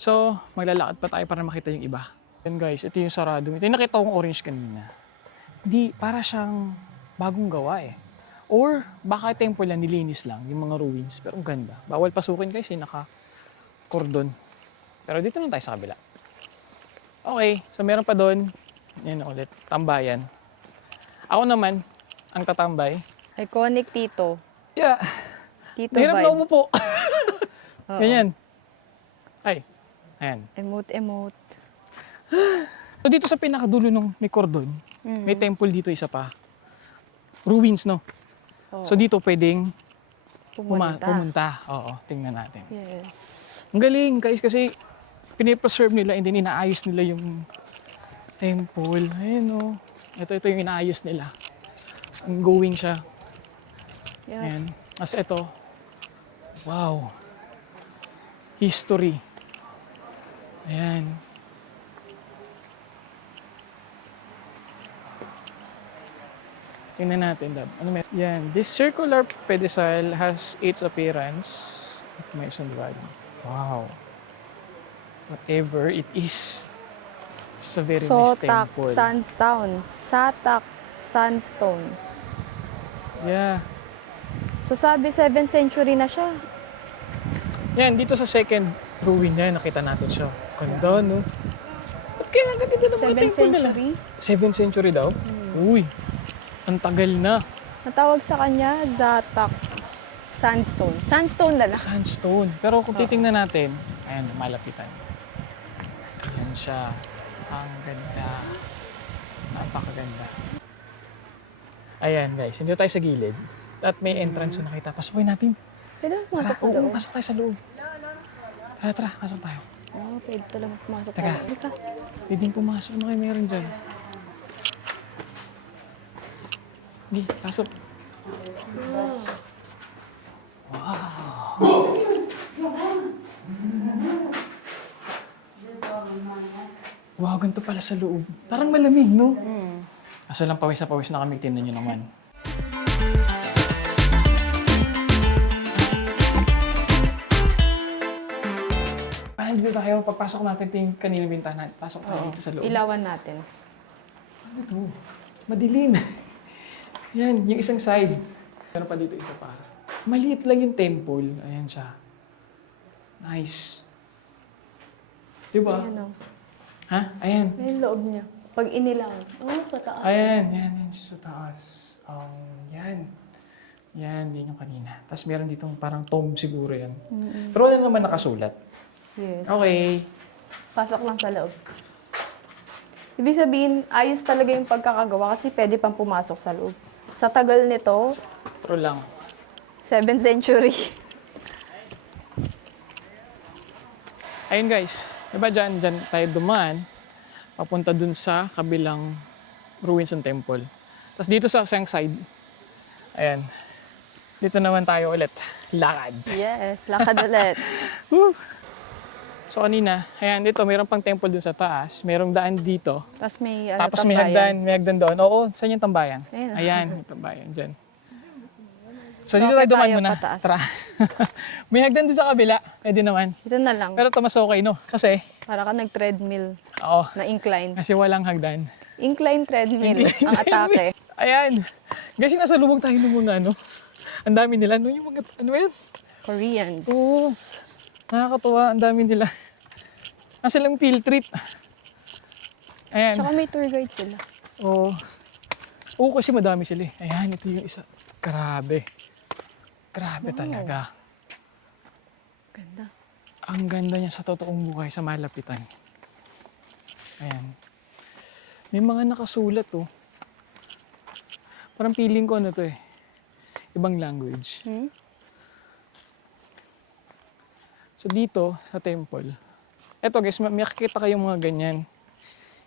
So, maglalakad pa tayo para makita yung iba. Yan guys, ito yung sarado. Ito yung nakita kong orange kanina. Di, para siyang bagong gawa eh. Or baka temple lang, nilinis lang, yung mga ruins. Pero ang ganda. Bawal pasukin guys, naka-cordon. Pero dito lang tayo sa kabila. Okay, so meron pa doon. Yan ulit, tambayan. Ako naman, ang tatambay. Iconic Tito. Yeah. Tito Hirap na vibe. umupo. Oo. Ganyan. Ay, ayan. Emote. So dito sa pinakadulo ng may cordon, Mm. may temple dito isa pa. Ruins, no? Oo. So dito pwedeng Pumunta. pumunta. Oo, tingnan natin. Yes. Ang galing guys kasi pinipreserve nila and then inaayos nila yung temple. Ayan o. Ito yung inaayos nila. Ongoing siya. Yeah. Ayan. As ito. Wow. History. Ayan. Tingnan natin, Dab. Ano may? Yan. This circular pedestal has its appearance of Mason Valley. Wow. Whatever it is. It's a very nice Sotak temple. Sandstone. Satak Sandstone. Yeah. So sabi 7th century na siya. Yan, dito sa second ruin niya, nakita natin siya. Ganda, no? Ba't kaya ganda ng mga 7th temple nila? century. 7th century daw? Uy, ang tagal na. Natawag sa kanya Zatak Sandstone. Sandstone na lang. Sandstone. Pero kung titingnan natin, ayan, malapitan. Ayan siya. Ang ganda. Napakaganda. Ayan guys, hindi tayo sa gilid. At may entrance na nakita. Pasukin natin. Pwede Tara, pumasok ko oo, doon. pasok tayo sa loob. Tara, tara, pasok tayo. Oo, pwede talaga pumasok Teka. ko. Teka. Pwedeng pumasok na kayo meron dyan. Hindi, pasok. Wow, ganito pala sa loob. Parang malamig, no? Kaso lang pawis na kami, tingnan nyo naman. Parang dito tayo, pagpasok natin ito yung kanilang bintana. Pasok tayo dito sa loob. Ilawan natin. Ano to? Madilim. Yan, yung isang side. Meron pa dito isa pa. Maliit lang yung temple. Ayan siya. Nice. Diba? Ayan o. Ha? Ayan. May loob niya. Pag inilawan. Oo, pataas. Ayan, yan siya sa taas. Yan. Yan, din yung kanina. Tapos meron ditong parang tomb siguro yan. Pero wala naman nakasulat. Yes. Okay. Pasok lang sa loob. Ibig sabihin, ayos talaga yung pagkakagawa kasi pwede pang pumasok sa loob. Sa tagal nito, Pero lang. 7th century. Ayun guys. Diba dyan tayo dumaan. Papunta dun sa kabilang ruins ng temple. Tapos dito sa isang side. Ayan. Dito naman tayo ulit. Lakad. Yes, lakad ulit. Woo! So kanina, ayan, dito, mayroon pang temple dun sa taas. Mayroong daan dito. Tapos may ano, Tapos may tambayan. hagdan doon. Oo, saan yung tambayan? Ayan. Ayan, yung tambayan dyan. So dito akit tayo dumaan tayo muna. pataas. Tara. May hagdan din sa kabila. Pwede naman. Ito na lang. Pero ito mas okay, no? Kasi, Para ka nag-treadmill oo, na incline. kasi walang hagdan. Incline treadmill ang atake. Ayan. Kasi nasa lubog tayo ng mga ano. Ang dami nila. Ano yung mga, ano yan? Koreans. Oo. Nakakatuwa. Ang dami nila. Nasa lang field trip. Ayan. Tsaka may tour guide sila. Oo. Oo, kasi madami sila eh. Ayan, ito yung isa. Grabe. Grabe talaga. Ganda. Ang ganda niya sa totoong buhay sa malapitan. Ayan. May mga nakasulat oh. Parang feeling ko ano to eh. Ibang language. So dito sa temple, eto guys, may makikita kayong mga ganyan.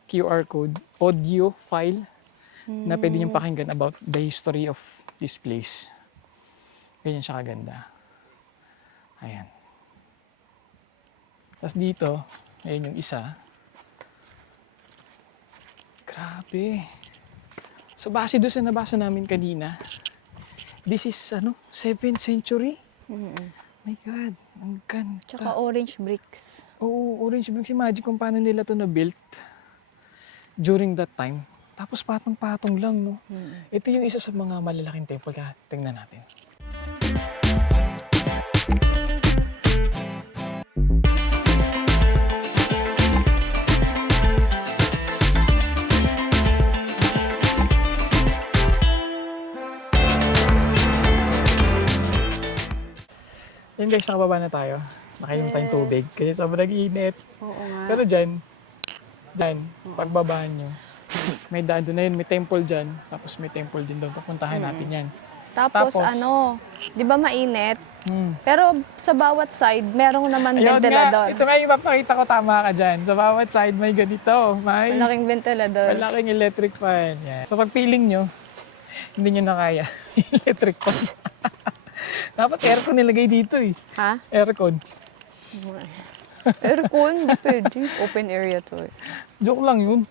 QR code, audio file na pwede niyong pakinggan about the history of this place. Ganyan siya kaganda. Ayan. Tapos dito, ayun yung isa. Grabe. So base doon sa nabasa namin kanina, this is 7th century? My God, ang ganda. Tsaka orange bricks. Oo, orange bricks. Imagine kung paano nila to na-built during that time. Tapos patong-patong lang, no? Ito yung isa sa mga malalaking temple. Kaya tingnan natin. Yan guys, nakababa na tayo. Nakainom tayong tubig kasi sobrang init. Oo nga. Pero dyan, pagbabaan nyo, may daan doon na yun, may temple dyan, tapos may temple din doon. Papuntahan natin yan. Tapos, Tapos- di ba mainit? Hmm. Pero sa bawat side, merong naman Ayun nga, ventilador. ito nga yung mapakita ko, tama ka dyan. Sa bawat side may ganito, may Malaking ventilador. malaking electric fan. Yan. So pag feeling nyo, hindi nyo na kaya, electric fan. Dapat aircon nilagay dito eh. Ha? Aircon. Aircon? Di pwede. Open area to eh. Joke lang yun.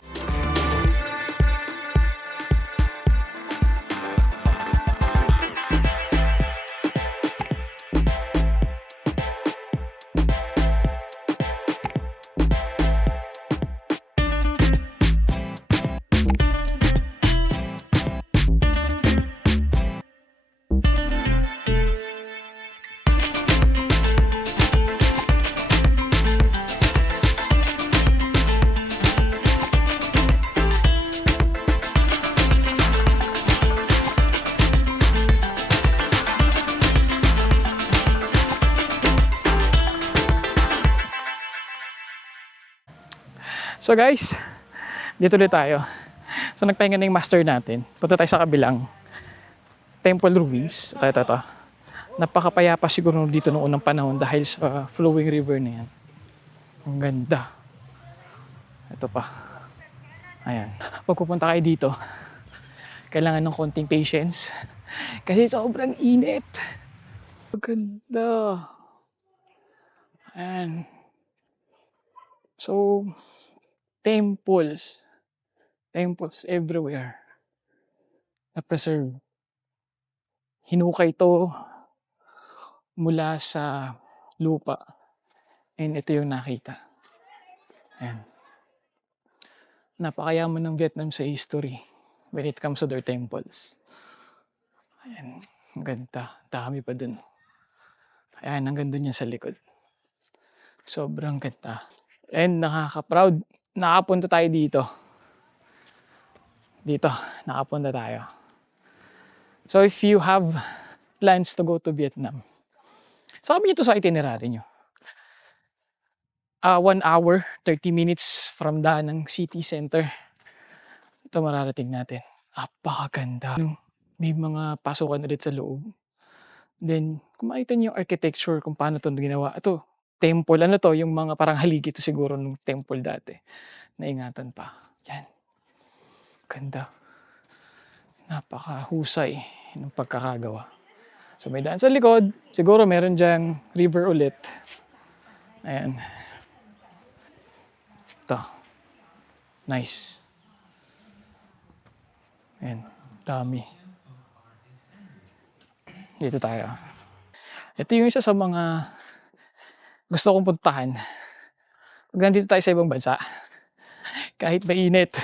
So guys, dito ulit tayo. So nagpahinga na yung master natin. Punta tayo sa kabilang temple ruins. Ito. Napakapayapa siguro dito noong unang panahon dahil sa flowing river na yan. Ang ganda. Ito pa. Ayan. Pag pupunta kayo dito, kailangan ng konting patience. Kasi sobrang init. Ang ganda. Ayan. So, temples everywhere na preserve. Hinukay ito mula sa lupa. And ito yung nakita. Ayan. Napakayaman ng Vietnam sa history when it comes to their temples. Ayan. Ang ganda. Dami pa dun. Ayan, hanggang dun yan sa likod. Sobrang ganda. And nakaka-proud. Nakapunta tayo dito. Nakapunta tayo. So if you have plans to go to Vietnam, sabi niyo to sa itinerary nyo. 1 hour, 30 minutes from Danang City Center. Ito mararating natin. Apakaganda. May mga pasukan ulit sa loob. Then, kung makita niyo yung architecture, kung paano ito ginawa. Ito, temple. Ano to? Yung mga parang haligi ito siguro ng temple dati. Naingatan pa. Yan. Ganda. Napakahusay ng pagkakagawa. So may daan sa likod. Siguro meron dyang river ulit. Ayan. Ito. Nice. Ayan. Dami. Dito tayo. Ito yung isa sa mga gusto kong puntahan. Pag nandito tayo sa ibang bansa, kahit mainit,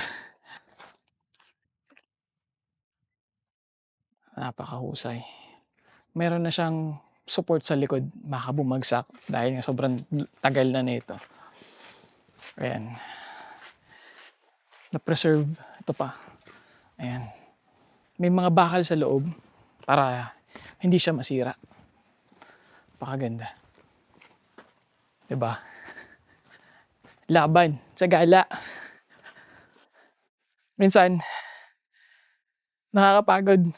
napakahusay. Meron na siyang support sa likod, makabumagsak dahil nga sobrang tagal na nito. Ayan. Na-preserve. Ito pa. Ayan. May mga bakal sa loob para hindi siya masira. Pakaganda. Diba? Laban sa gala. Minsan, nakakapagod.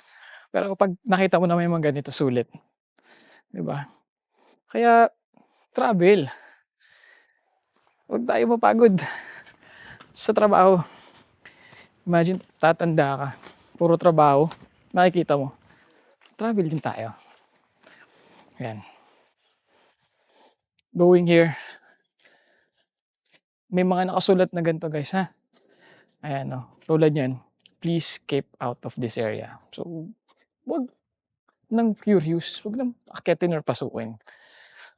Pero pag nakita mo naman yung mga ganito, sulit. Diba? Kaya, travel. Huwag tayo mapagod sa trabaho. Imagine, tatanda ka. Puro trabaho. Nakikita mo. Travel din tayo. Ayan. Going here. May mga nakasulat na ganito guys ha. Ayan o. Tulad yan. Please keep out of this area. So, wag nang curious. Wag nang akitin or pasukin.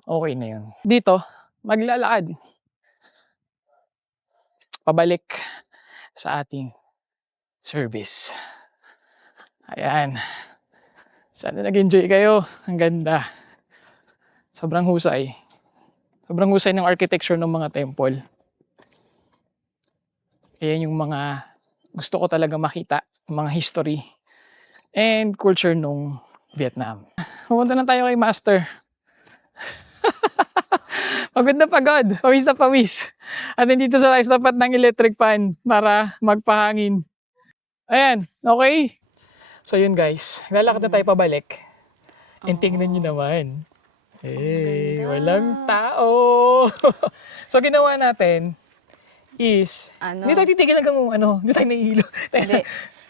Okay na yun. Dito, maglalakad. Pabalik sa ating service. Ayan. Sana nag-enjoy kayo. Ang ganda. Sobrang husay. Sobrang husay ng architecture ng mga temple. Ayan yung mga gusto ko talaga makita. Mga history and culture nung Vietnam. Pumunta na tayo kay Master. Pagod na pagod. Pawis na pawis. At dito sa tapat ng electric fan para magpahangin. Ayan. Okay. So yun guys. Lalakad na tayo pabalik. And tingnan nyo naman. Eh, walang tao. So ginawa natin is, Ano? hindi tayo titigil hanggang hindi tayo nahihilo. Hindi.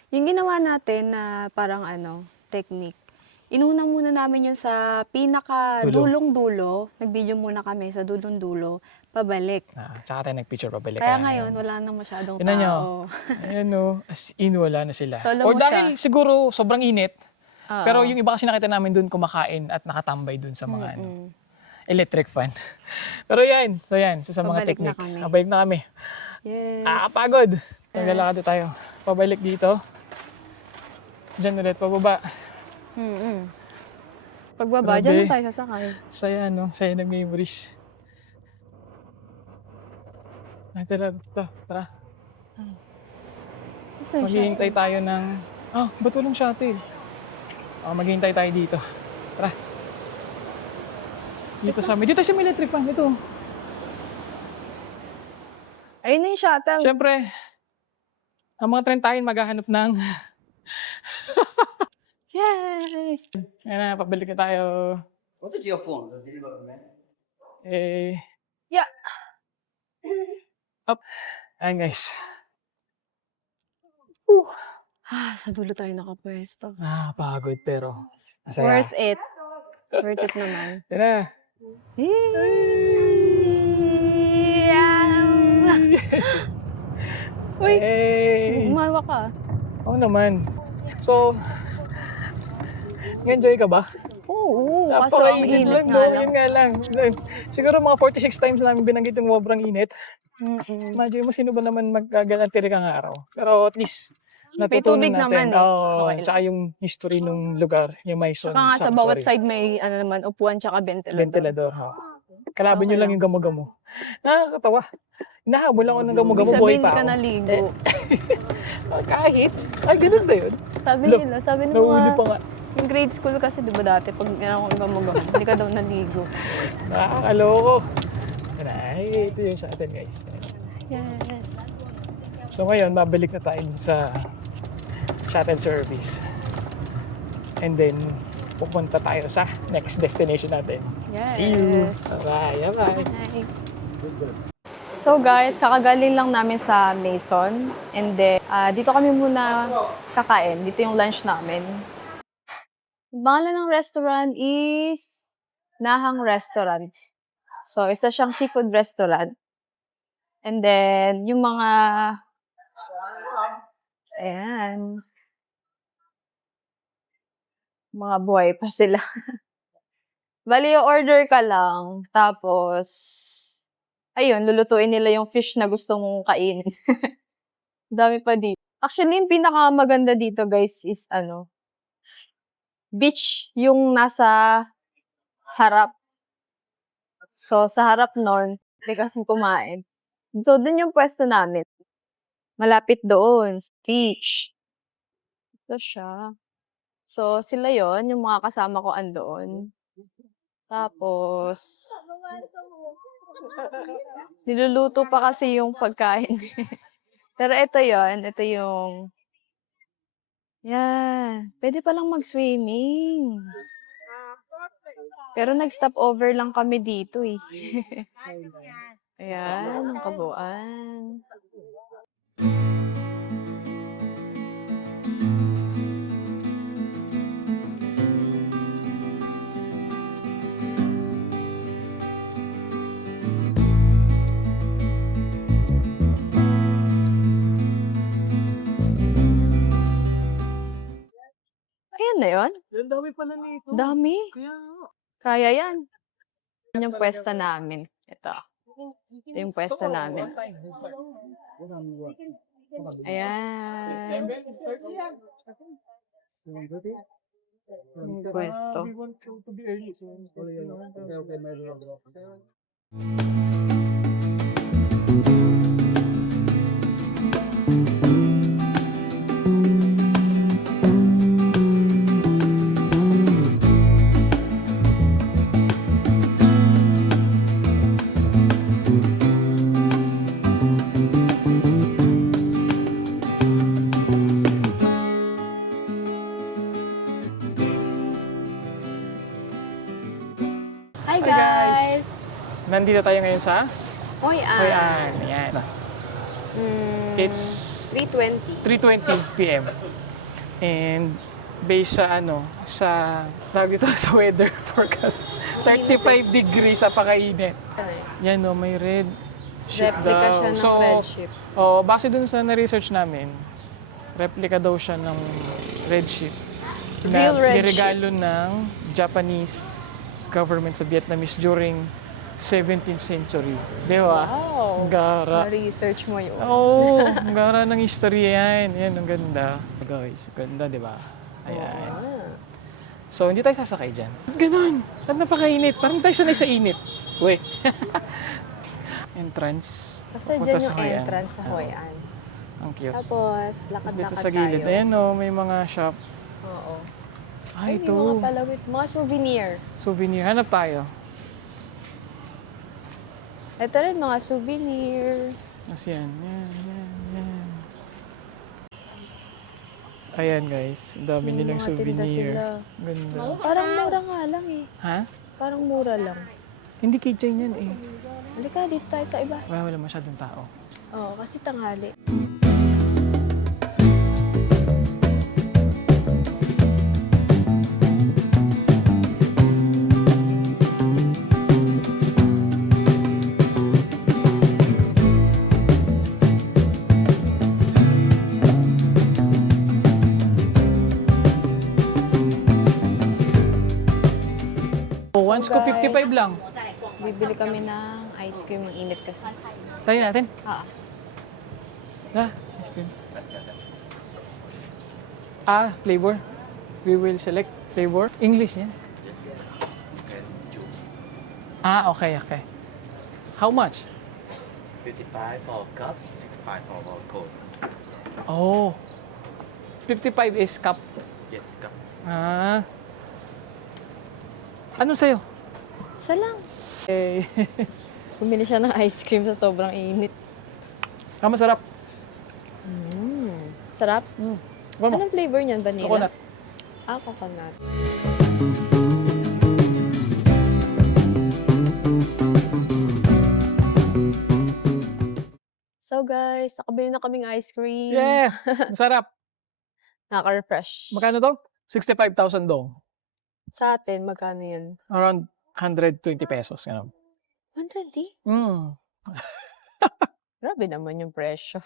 Yung ginawa natin na parang technique, inuna muna namin yun sa pinaka dulong-dulo. Nag-video muna kami sa dulong-dulo, pabalik. Tsaka tayo nag-picture pabalik. Kaya ngayon, wala na masyadong Tingnan nyo. tao. Ayan as in wala na sila. Solo Or mo dahil siguro sobrang init. Oo. Pero yung iba kasi nakita namin dun kumakain at nakatambay dun sa mga electric fan. Pero yan. So yan. So sa mga Pabalik na technique. kami. Pabalik na kami. Yes. Pagod. Naglalakad tayo. Pabalik dito. Diyan ulit. Pababa. Pagbaba, Grabe. dyan na tayo sasakay. Saya Saya ng memories. Ay, tara. Tara. Isa yung Maghihintay tayo ng... ba't walang shuttle? Maghihintay tayo dito. Tara. Dito sa may electric fan. Ito. Ay, Ayun na yung shuttle. Siyempre, ang mga trentahin maghahanap ng... Yay! Ayan na, pabalik na tayo. What's your phone? Does it work, man? Eh, Yeah. up. Ayan guys. Sa dulo tayo nakapwesto. Pagod pero masaya. Worth it. Worth it naman. Ayan na. Uy, Hey! umawa ka. Oo naman. So, nag-enjoy ka ba? Oo, kaso ang Napakainit init no? nga lang. Yun nga lang. Siguro mga 46 times namin binanggit yung sobrang init. Mm-mm. Imagine mo sino ba naman magkagalantiri kang araw. Pero at least, natutunan tubig natin. naman eh. Oo, Okay lang. tsaka yung history ng lugar, yung Maison Saka nga sa bawat Sanctuary. side may ano naman, upuan tsaka ventilador. Ventilador, ha. Kalaban Okay nyo lang lang. yung gamo-gamo. Nakakatawa. Hinahabol ako ng Ibig gamo-gamo, buhay sabihin, pa hindi ka ako. naligo. Kahit. Ay, ganun ba yun? Sabi Lo, nila, sabi ng Nahuli mga, pa nga. yung grade school kasi, di ba dati, pag ginagawa ko mo hindi ka daw naligo. Nakakaloko. Ay, ito yung sa atin, guys. Yes. So ngayon, babalik na tayo dun sa shuttle service. And then, pupunta tayo sa next destination natin. Yes. See you! Bye! Bye! Hi. So guys, kakagaling lang namin sa Maison. And then, dito kami muna kakain. Dito yung lunch namin. Ang pangalan ng restaurant is Nahang Restaurant. So, isa siyang seafood restaurant. And then, yung mga... Ayan. Mga buhay pa sila. Bali, order ka lang. Tapos, ayun, lulutuin nila yung fish na gusto mong kainin. Dami pa dito. Actually, yung pinakamaganda dito, guys, is beach yung nasa harap. So, sa harap nun, hindi ka kumain. So, dun yung pwesto namin. Malapit doon, beach. Ito siya. So, sila yon yung mga kasama ko andoon. Tapos, niluluto pa kasi yung pagkain. Pero ito yon, ito yung, yan, pwede palang mag-swimming. Pero nag-stop over lang kami dito eh. Ayan, ang kabuuan. Ayan na yun. Ang dami pala nito. Dami. Kaya, Kaya yan. Yan yung pwesto namin. Ito. Ito yung pwesto namin. Ayan. Yung pwesto. We want to be early. So, Hi guys. guys! nandito tayo ngayon sa Hoy, Ayan. Ayan. It's 3:20. 3:20 p.m. And based sa sa tawag dito sa weather forecast, 35 degrees sa pakainit. Yan may red ship Replica daw. siya ng So, red ship. base dun sa na-research namin, replica daw siya ng red ship. Real red niregalo ng Japanese government sa Vietnamese during 17th century. Di ba? Wow! Ang gara. Na-research mo yun. Oo, ang gara ng history yan. Yan, ang ganda. Guys, ganda, di ba? Ayan. So, hindi tayo sasakay dyan. Ganon. At napakainit. Parang tayo sanay sa init. Wait. Entrance. Basta Punta dyan sa yung Hoi An. entrance sa Hoi An. Ang cute. Tapos, Tapos lakad-lakad dito sa gilid. tayo. Ayan may mga shop. Oo. Ay, May ito. mga palawit. Mga souvenir. Souvenir. Hanap tayo. Ito rin, mga souvenir. Tapos yan. Yan. Ayan guys, ang dami May nilang mga tinda souvenir. sila. Ganda. Parang mura nga lang eh. Ha? Parang mura lang. Hindi keychain yan eh. Halika, dito tayo sa iba. Wala masyadong tao. Oo, kasi tanghali. Oh, one scoop guys. 55 lang. Bibili kami ng ice cream. Ang init kasi. Tayo natin. Ah, Ice cream. Flavor. We will select flavor. English yan. Okay. How much? 55 for cup, 65 for cold. Oh. 55 is cup. Yes, cup. Ano sa'yo? isa lang. Eh, Bumili siya ng ice cream sa sobrang init. masarap. Sarap. Ano? Anong flavor niyan? Vanilla? Coconut. Coconut. So guys, nakabili na kaming ice cream. Yeah! Masarap. Nakaka-refresh. Magkano to? 65,000 dong. Sa atin, magkano yan? Around 120 pesos. Ganun. 120? Mm. Grabe naman yung presyo.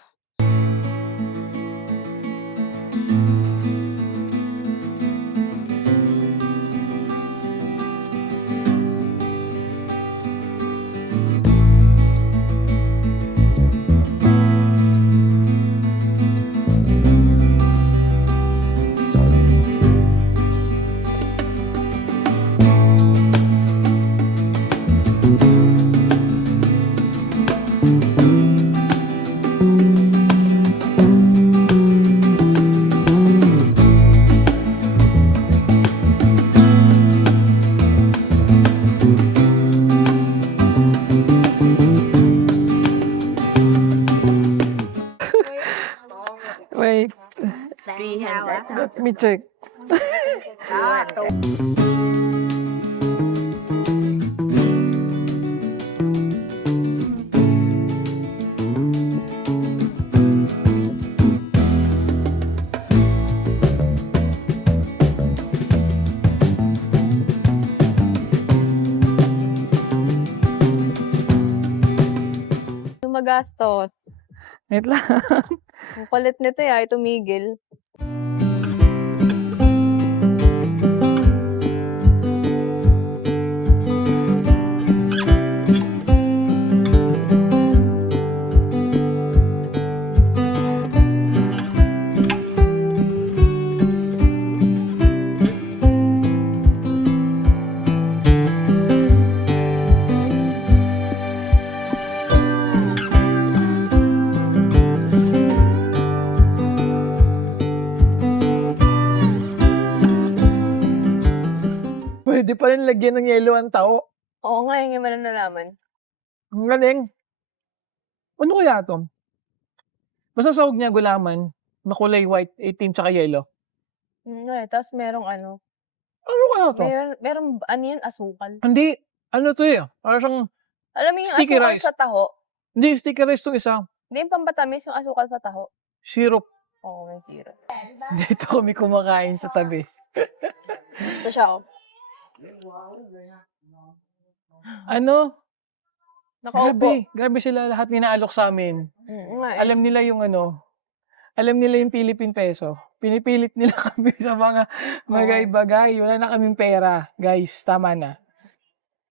Wait, 300. let me check. Magastos. Wait lang. Ang kulit nito ay tumigil. Pwede pa rin lagyan ng yelo ang tao. Oo nga, yung mo na nalaman. Ang galing. Ano kaya ito? Basta sahog niya gulaman na kulay white, itim, tsaka yellow. Tapos merong ano. Ano kaya ito? Merong ano yan, asukal. Hindi. Ano to eh? Parang siyang, Alam mo yung Sticky asukal rice. sa taho? hindi, sticker rice itong isa. Hindi yung pampatamis yung asukal sa taho. Syrup. Oo, may syrup. Dito kami kumakain sa tabi. Ito siya, oh. Ano? Nakaupo. Grabe sila lahat minaalok sa amin. Nga eh. Alam nila yung yung Philippine peso. Pinipilit nila kami sa mga bagay-bagay. Wala na kaming pera. Guys, tama na.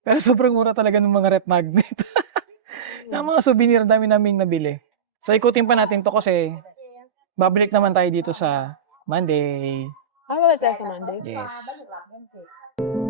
Pero sobrang mura talaga ng mga rep magnet. Yung mga souvenir, dami naming nabili. So, ikutin pa natin to kasi babalik naman tayo dito sa Monday. Ba sa Monday? Yes.